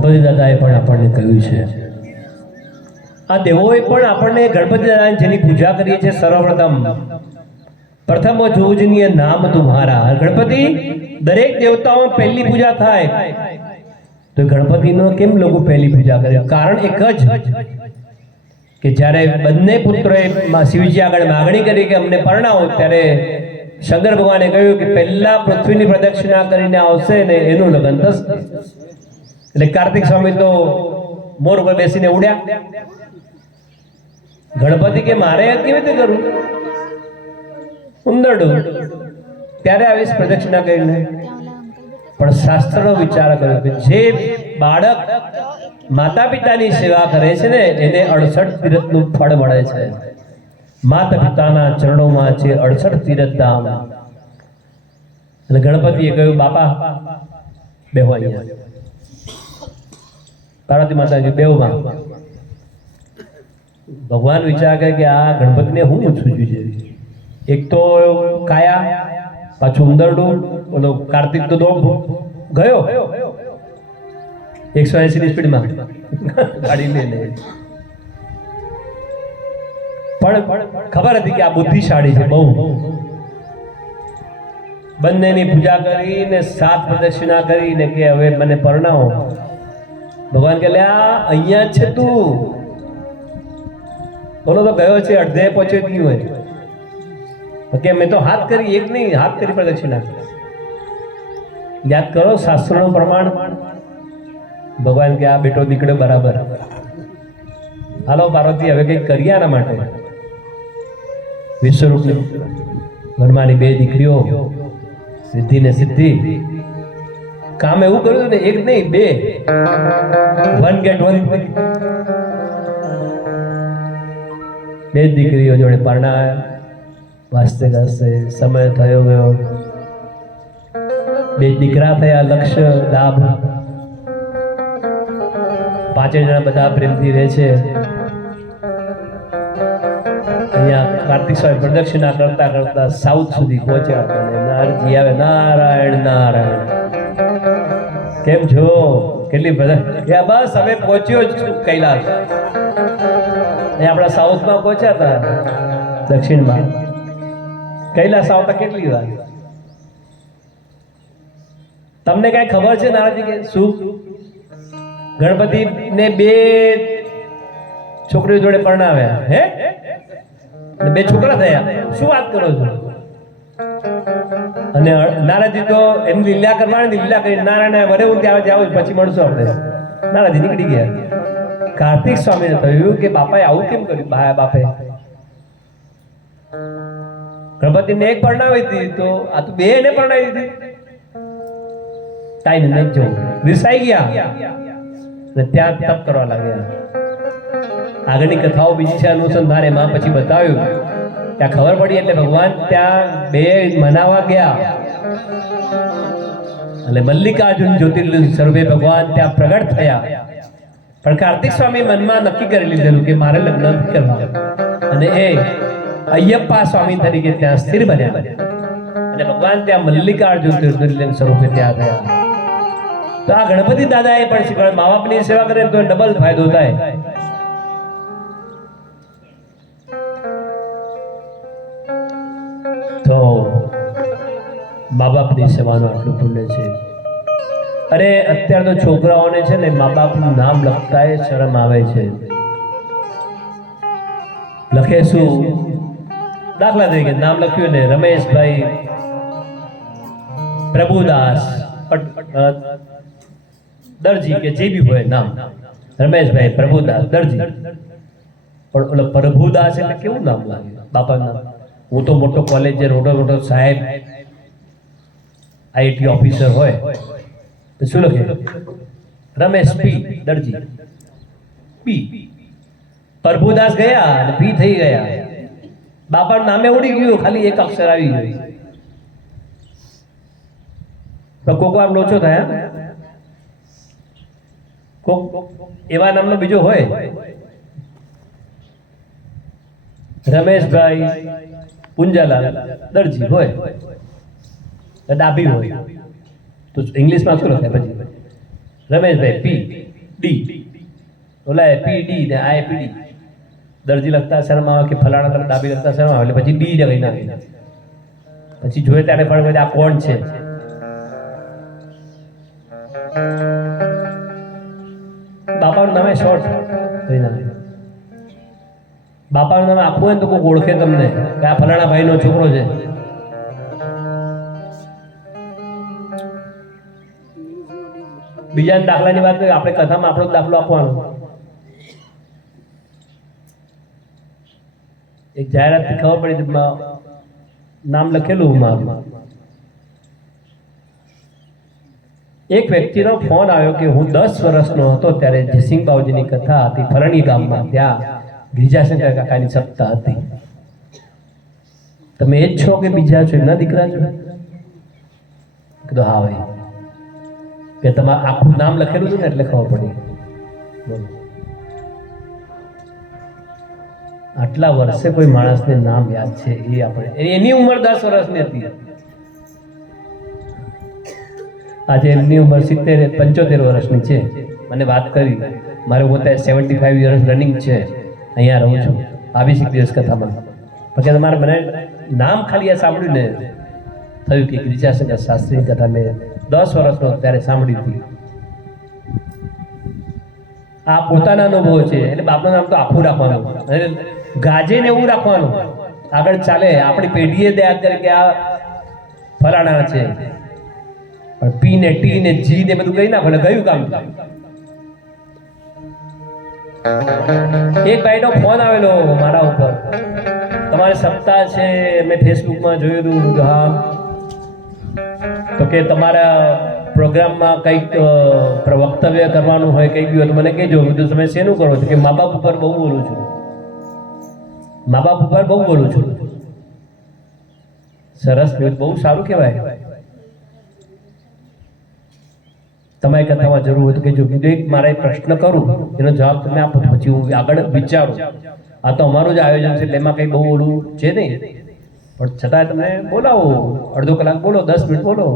ગણપતિ દાદાએ પણ આપણને કહ્યું છે, આ દેવોએ પણ આપણને ગણપતિ દાદાની જેની પૂજા કરીએ છીએ સર્વપ્રથમ પ્રથમ જોજનીય નામ તુમ્હારા. ગણપતિ દરેક દેવતાઓ પહેલી પૂજા થાય તો ગણપતિનો કેમ લોકો પહેલી પૂજા કરે? કારણ એક જ કે જ્યારે બંને પુત્રોએ શિવજી આગળ માગણી કરી કે અમને પરણાવો, ત્યારે શંકર ભગવાને કહ્યું કે પહેલા પૃથ્વીની પ્રદક્ષિણા કરીને આવશે ને એનું લગ્ન થશે. એટલે કાર્તિક સ્વામી તો મોર ઉપર બેસીને ઉડ્યા. ગણપતિ કે મારે કેવી રીતે કરવું? ઉંદરડું ત્યારે આવીશ પ્રદક્ષિણા કરીને. પણ શાસ્ત્રનો વિચાર કર્યો કે જે બાળક માતા પિતાની સેવા કરે છે ને એને 68 તીર્થનું ફળ મળે છે. માતા પિતાના ચરણોમાં છે 68 તીર્થ ધામ. એટલે ગણપતિએ કહ્યું બાપા બેહો અહીંયા. પાર્વતી માતાજી બેહમાં. ભગવાન વિચાર કરે કે આ ગણપતિને હું સૂચવ્યું છે. એક તો કાયા, પાછું ઉંદરડું, ઓલો કાર્તિક તો ગયો 180 ની સ્પીડમાં ગાડી લઈને. પણ ખબર હતી કે આ બુદ્ધિશાળી છે બહુ. બંનેની પૂજા કરીને 7 પ્રદક્ષિણા કરીને કે હવે મને પરણાવો. ભગવાન કે લે આ અહીંયા જ છે તું. બોલો તો ગયો છે, અડધે પહોંચ્યો જ નહીં હોય કે મેં તો હાથ કરી, એક નહીં હાથ કરી પ્રદક્ષિણા. યાદ કરો શાસ્ત્રનું પ્રમાણ. ભગવાન કે આ બેટો દીકડો બરાબર. હાલો પાર્વતી હવે કંઈક કરીએ આના માટે. વિશ્વરૂપની ઘરમાંની 2 દીકરીઓ સિદ્ધિ ને સિદ્ધિ કામ એવું કર્યું ને, એક નહીં 2, 1 get 1 free. 2 દીકરીઓ જોડે પરણાયા. વાસ્તે ગાસ્તે સમય થયો ગયો. 2 દીકરા થયા. લક્ષ્ય લાભ. 5 જણા બધા પ્રેમથી રહે છે. અહીંયા કાર્તિક સ્વામી પ્રદક્ષિણા કરતા કરતા સાઉથ સુધી પહોંચ્યા. નારજી આવે, નારાયણ નારાયણ, કેમ છો? કેટલી પ્રદક્ષિણા? બસ હવે પહોંચ્યો જ કૈલાસ. આપણા સાઉથમાં પહોંચ્યા હતા, દક્ષિણમાં. કૈલાસ આવતા કેટલી વાર? તમને કઈ ખબર છે નારાજી કે શું? ગણપતિ ને 2 છોકરીઓ જોડે પરણાવ્યા. હે 2 છોકરા થયા. શું વાત કરો છો? અને નારાજી તો એમની લીલા કરવાની, લીલા કરી નારાયણ વરે હું ત્યાં જાઉં પછી મળશો આપણે. નારાજી નીકળી ગયા. કાર્તિક સ્વામીને કહ્યું કે બાપાએ આવું કેમ કર્યું? બાપે ગણપતિને 1 પરણાવી હતી તો આ તો 2 ને પરણાવી હતી. ટાઈમ નથી જવું. રિસાઈ ગયા ને ત્યાં તપ કરવા લાગ્યા. આગળની કથાઓ બીજી છે અનુસંધાન, એમાં પછી બતાવ્યું ત્યાં ખબર પડી. એટલે ભગવાન ત્યાં 2 મનાવા ગયા અને મલ્લિકાર્જુન જ્યોતિર્લિંગ સ્વરૂપે ભગવાન ત્યાં પ્રગટ થયા. પણ કાર્તિક સ્વામી મનમાં નક્કી કરી લીધેલું કે મારે લગ્ન નથી કરવા, અને એ અયપ્પા સ્વામી તરીકે ત્યાં સ્થિર બન્યા. અને ભગવાન ત્યાં મલ્લિકાર્જુન જ્યોતિર્લિંગ સ્વરૂપે ત્યાં થયા. તો આ ગણપતિ દાદાએ પણ શીખવાડ્યું, મા બાપની સેવા કરે તો ડબલ ફાયદો થાય. તો મા બાપની સેવાનું આટલું પુણ્ય છે. અરે અત્યારે તો છોકરાઓને છે ને મા બાપનું નામ લખતા એ શરમ આવે છે. લખે શું? દાખલા તરીકે નામ લખ્યું ને રમેશભાઈ પ્રભુદાસ દરજી કે જે બી હોય નામ, રમેશભાઈ પ્રભુદાસ દરજી. પણ ઓલો પ્રભુદાસ એટલે કેવું નામ લાગે બાપાનું નામ? હું તો મોટો કોલેજર, મોટો સાહેબ, આઈટી ઓફિસર હોય તો શું લખે? રમેશ પી દરજી. પી પ્રભુદાસ ગયા અને પી થઈ ગયા. બાપાનું નામે ઉડી ગયું, ખાલી એક અક્ષર આવી ગયું. તો કોક વાર લોચો થયા. કોક એવા નામનો બીજો હોય, રમેશભાઈ પુંજાલાલ દરજી હોય, ડાભી હોય તો ઇંગ્લિશમાં શું લખાય? પછી રમેશભાઈ પી ડી, ઓલા એપીડી ને આ એપીડી. દરજી લખતા શરમ આવે કે ફલાણા ડાબી લખતા શરમ આવે એટલે પછી ડી લખી નાખી. પછી જોઈએ ત્યારે પણ આ કોણ છે. બાપાનું નામે શોર્ટ કરી નાખે. બાપાનું નામ આખું હોય ને તો કોઈ ઓળખે તમને કે આ ફલાણા ભાઈનો છોકરો છે. બીજા દાખલાની વાત કરીએ, આપણે કથામાં આપણો દાખલો આપવાનો. એક જાહેરાત ખબર પડી, નામ લખેલું મારું. એક વ્યક્તિનો ફોન આવ્યો કે હું 10 વર્ષનો હતો ત્યારે જયસિંહ બાવજીની કથા હતી ફરણી ગામમાં, ત્યાં ગિરિજાશંકર કાકાની સપ્તાહ હતી. તમે એ જ છો કે બીજા છો, એમના દીકરા છો? કીધું હા ભાઈ. કે તમારું આખું નામ લખેલું હતું ને એટલે ખબર પડી. આટલા વર્ષે કોઈ માણસને નામ યાદ છે એ આપણે, એની ઉંમર 10 વર્ષની હતી. આજે એમની ઉંમર 75 વર્ષની છે. મને વાત કરી, મારે પોતે 75 યર્સ રનિંગ છે, અહીંયા રહું છું, આવી 1 દિવસ કથામાં. પણ કે તમારે મને નામ ખાલી આ સાંભળ્યું ને થયું કે ગિરિજાશંકર શાસ્ત્રીની કથા મેં 10 વર્ષનો ત્યારે સાંભળી હતી. આ પોતાના અનુભવ છે એટલે બાપનું નામ તો આખું રાખવાનું, અને ગાજે ને એવું રાખવાનું, આગળ ચાલે. આપણી પેઢીએ યાદ કરે કે આ ફલાણા છે, પણ પી ને ટી ને જી ને બધું કહી નાખો એટલે ગયું કામ. એક ભાઈનો ફોન આવેલો મારા ઉપર, તમારી સપ્તાહ છે, મેં ફેસબુકમાં જોયેલું. હા, તો કે તમારા પ્રોગ્રામમાં કંઈક વક્તવ્ય કરવાનું હોય, કંઈક બી હોય તો મને કહેજો. બધું તમે શેનું કરો છો? કે મા બાપ ઉપર બહુ બોલું છું, મા બાપ ઉપર બહુ બોલું છું. સરસ, બહુ સારું કહેવાય. તમારી કથામાં જરૂર હોય તો કહેજો. બીજો એક મારા એક પ્રશ્ન કરું, એનો જવાબ તમે આપો, પછી હું આગળ વિચારું. આ તો અમારું જ આયોજન છે એટલે એમાં કંઈ બહુ ઓલું છે નહીં, પણ છતાં તમે બોલાવો, અડધો કલાક બોલો, 10 મિનિટ બોલો.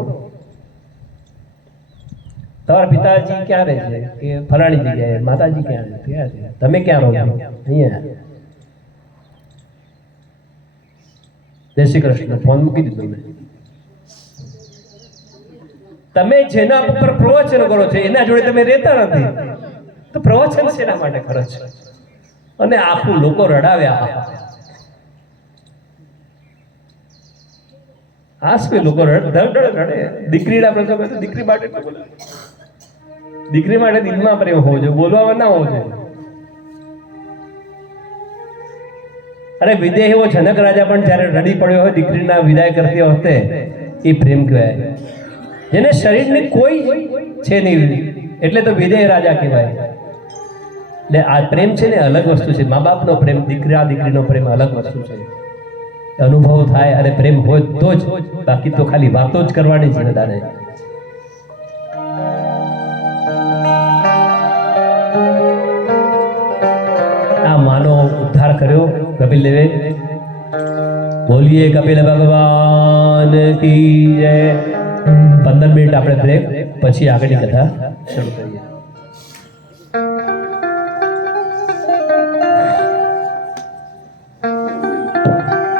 તમારા પિતાજી ક્યાં રહે છે? કે ફલાણી જગ્યાએ. માતાજી ક્યાં છે? ત્યાં છે. તમે ક્યાં રહો છો? અહીંયા. જય શ્રી કૃષ્ણ. ફોન મૂકી દીધો મેં. તમે જેના ઉપર પ્રવચન કરો છો એના જોડે તમે રહેતા નથી, તો પ્રવચન શેના માટે કરો છો? અને આખું લોકો રડાવ્યા. આસપે લોકો રડે. દીકરીના પ્રસંગ તો દીકરી માટે બોલે, દીકરી માટે દિલમાં પ્રેમ હોવો જોઈએ, બોલવામાં ના હોવો જોઈએ. અરે વિદેહ એવો જનક રાજા પણ જ્યારે રડી પડ્યો હોય દીકરીના વિદાય કરતી વખતે, એ પ્રેમ કહેવાય. જેને શરીરની કોઈ છે નહીં એટલે તો વિદેહ રાજા કહેવાય. એટલે આ પ્રેમ છે ને અલગ વસ્તુ છે. મા બાપનો પ્રેમ, દીકરીનો પ્રેમ અલગ વસ્તુ છે. અનુભવ થાય અને પ્રેમ હોય તો જ, બાકી તો ખાલી વાતો જ કરવાની છે બધાને. આ માનો ઉદ્ધાર કર્યો કપિલ દેવે. બોલીએ કપિલ ભગવાન કી જય. 15 મિનિટ આપણે બ્રેક, પછી આગળની કથા શરૂ કરીએ.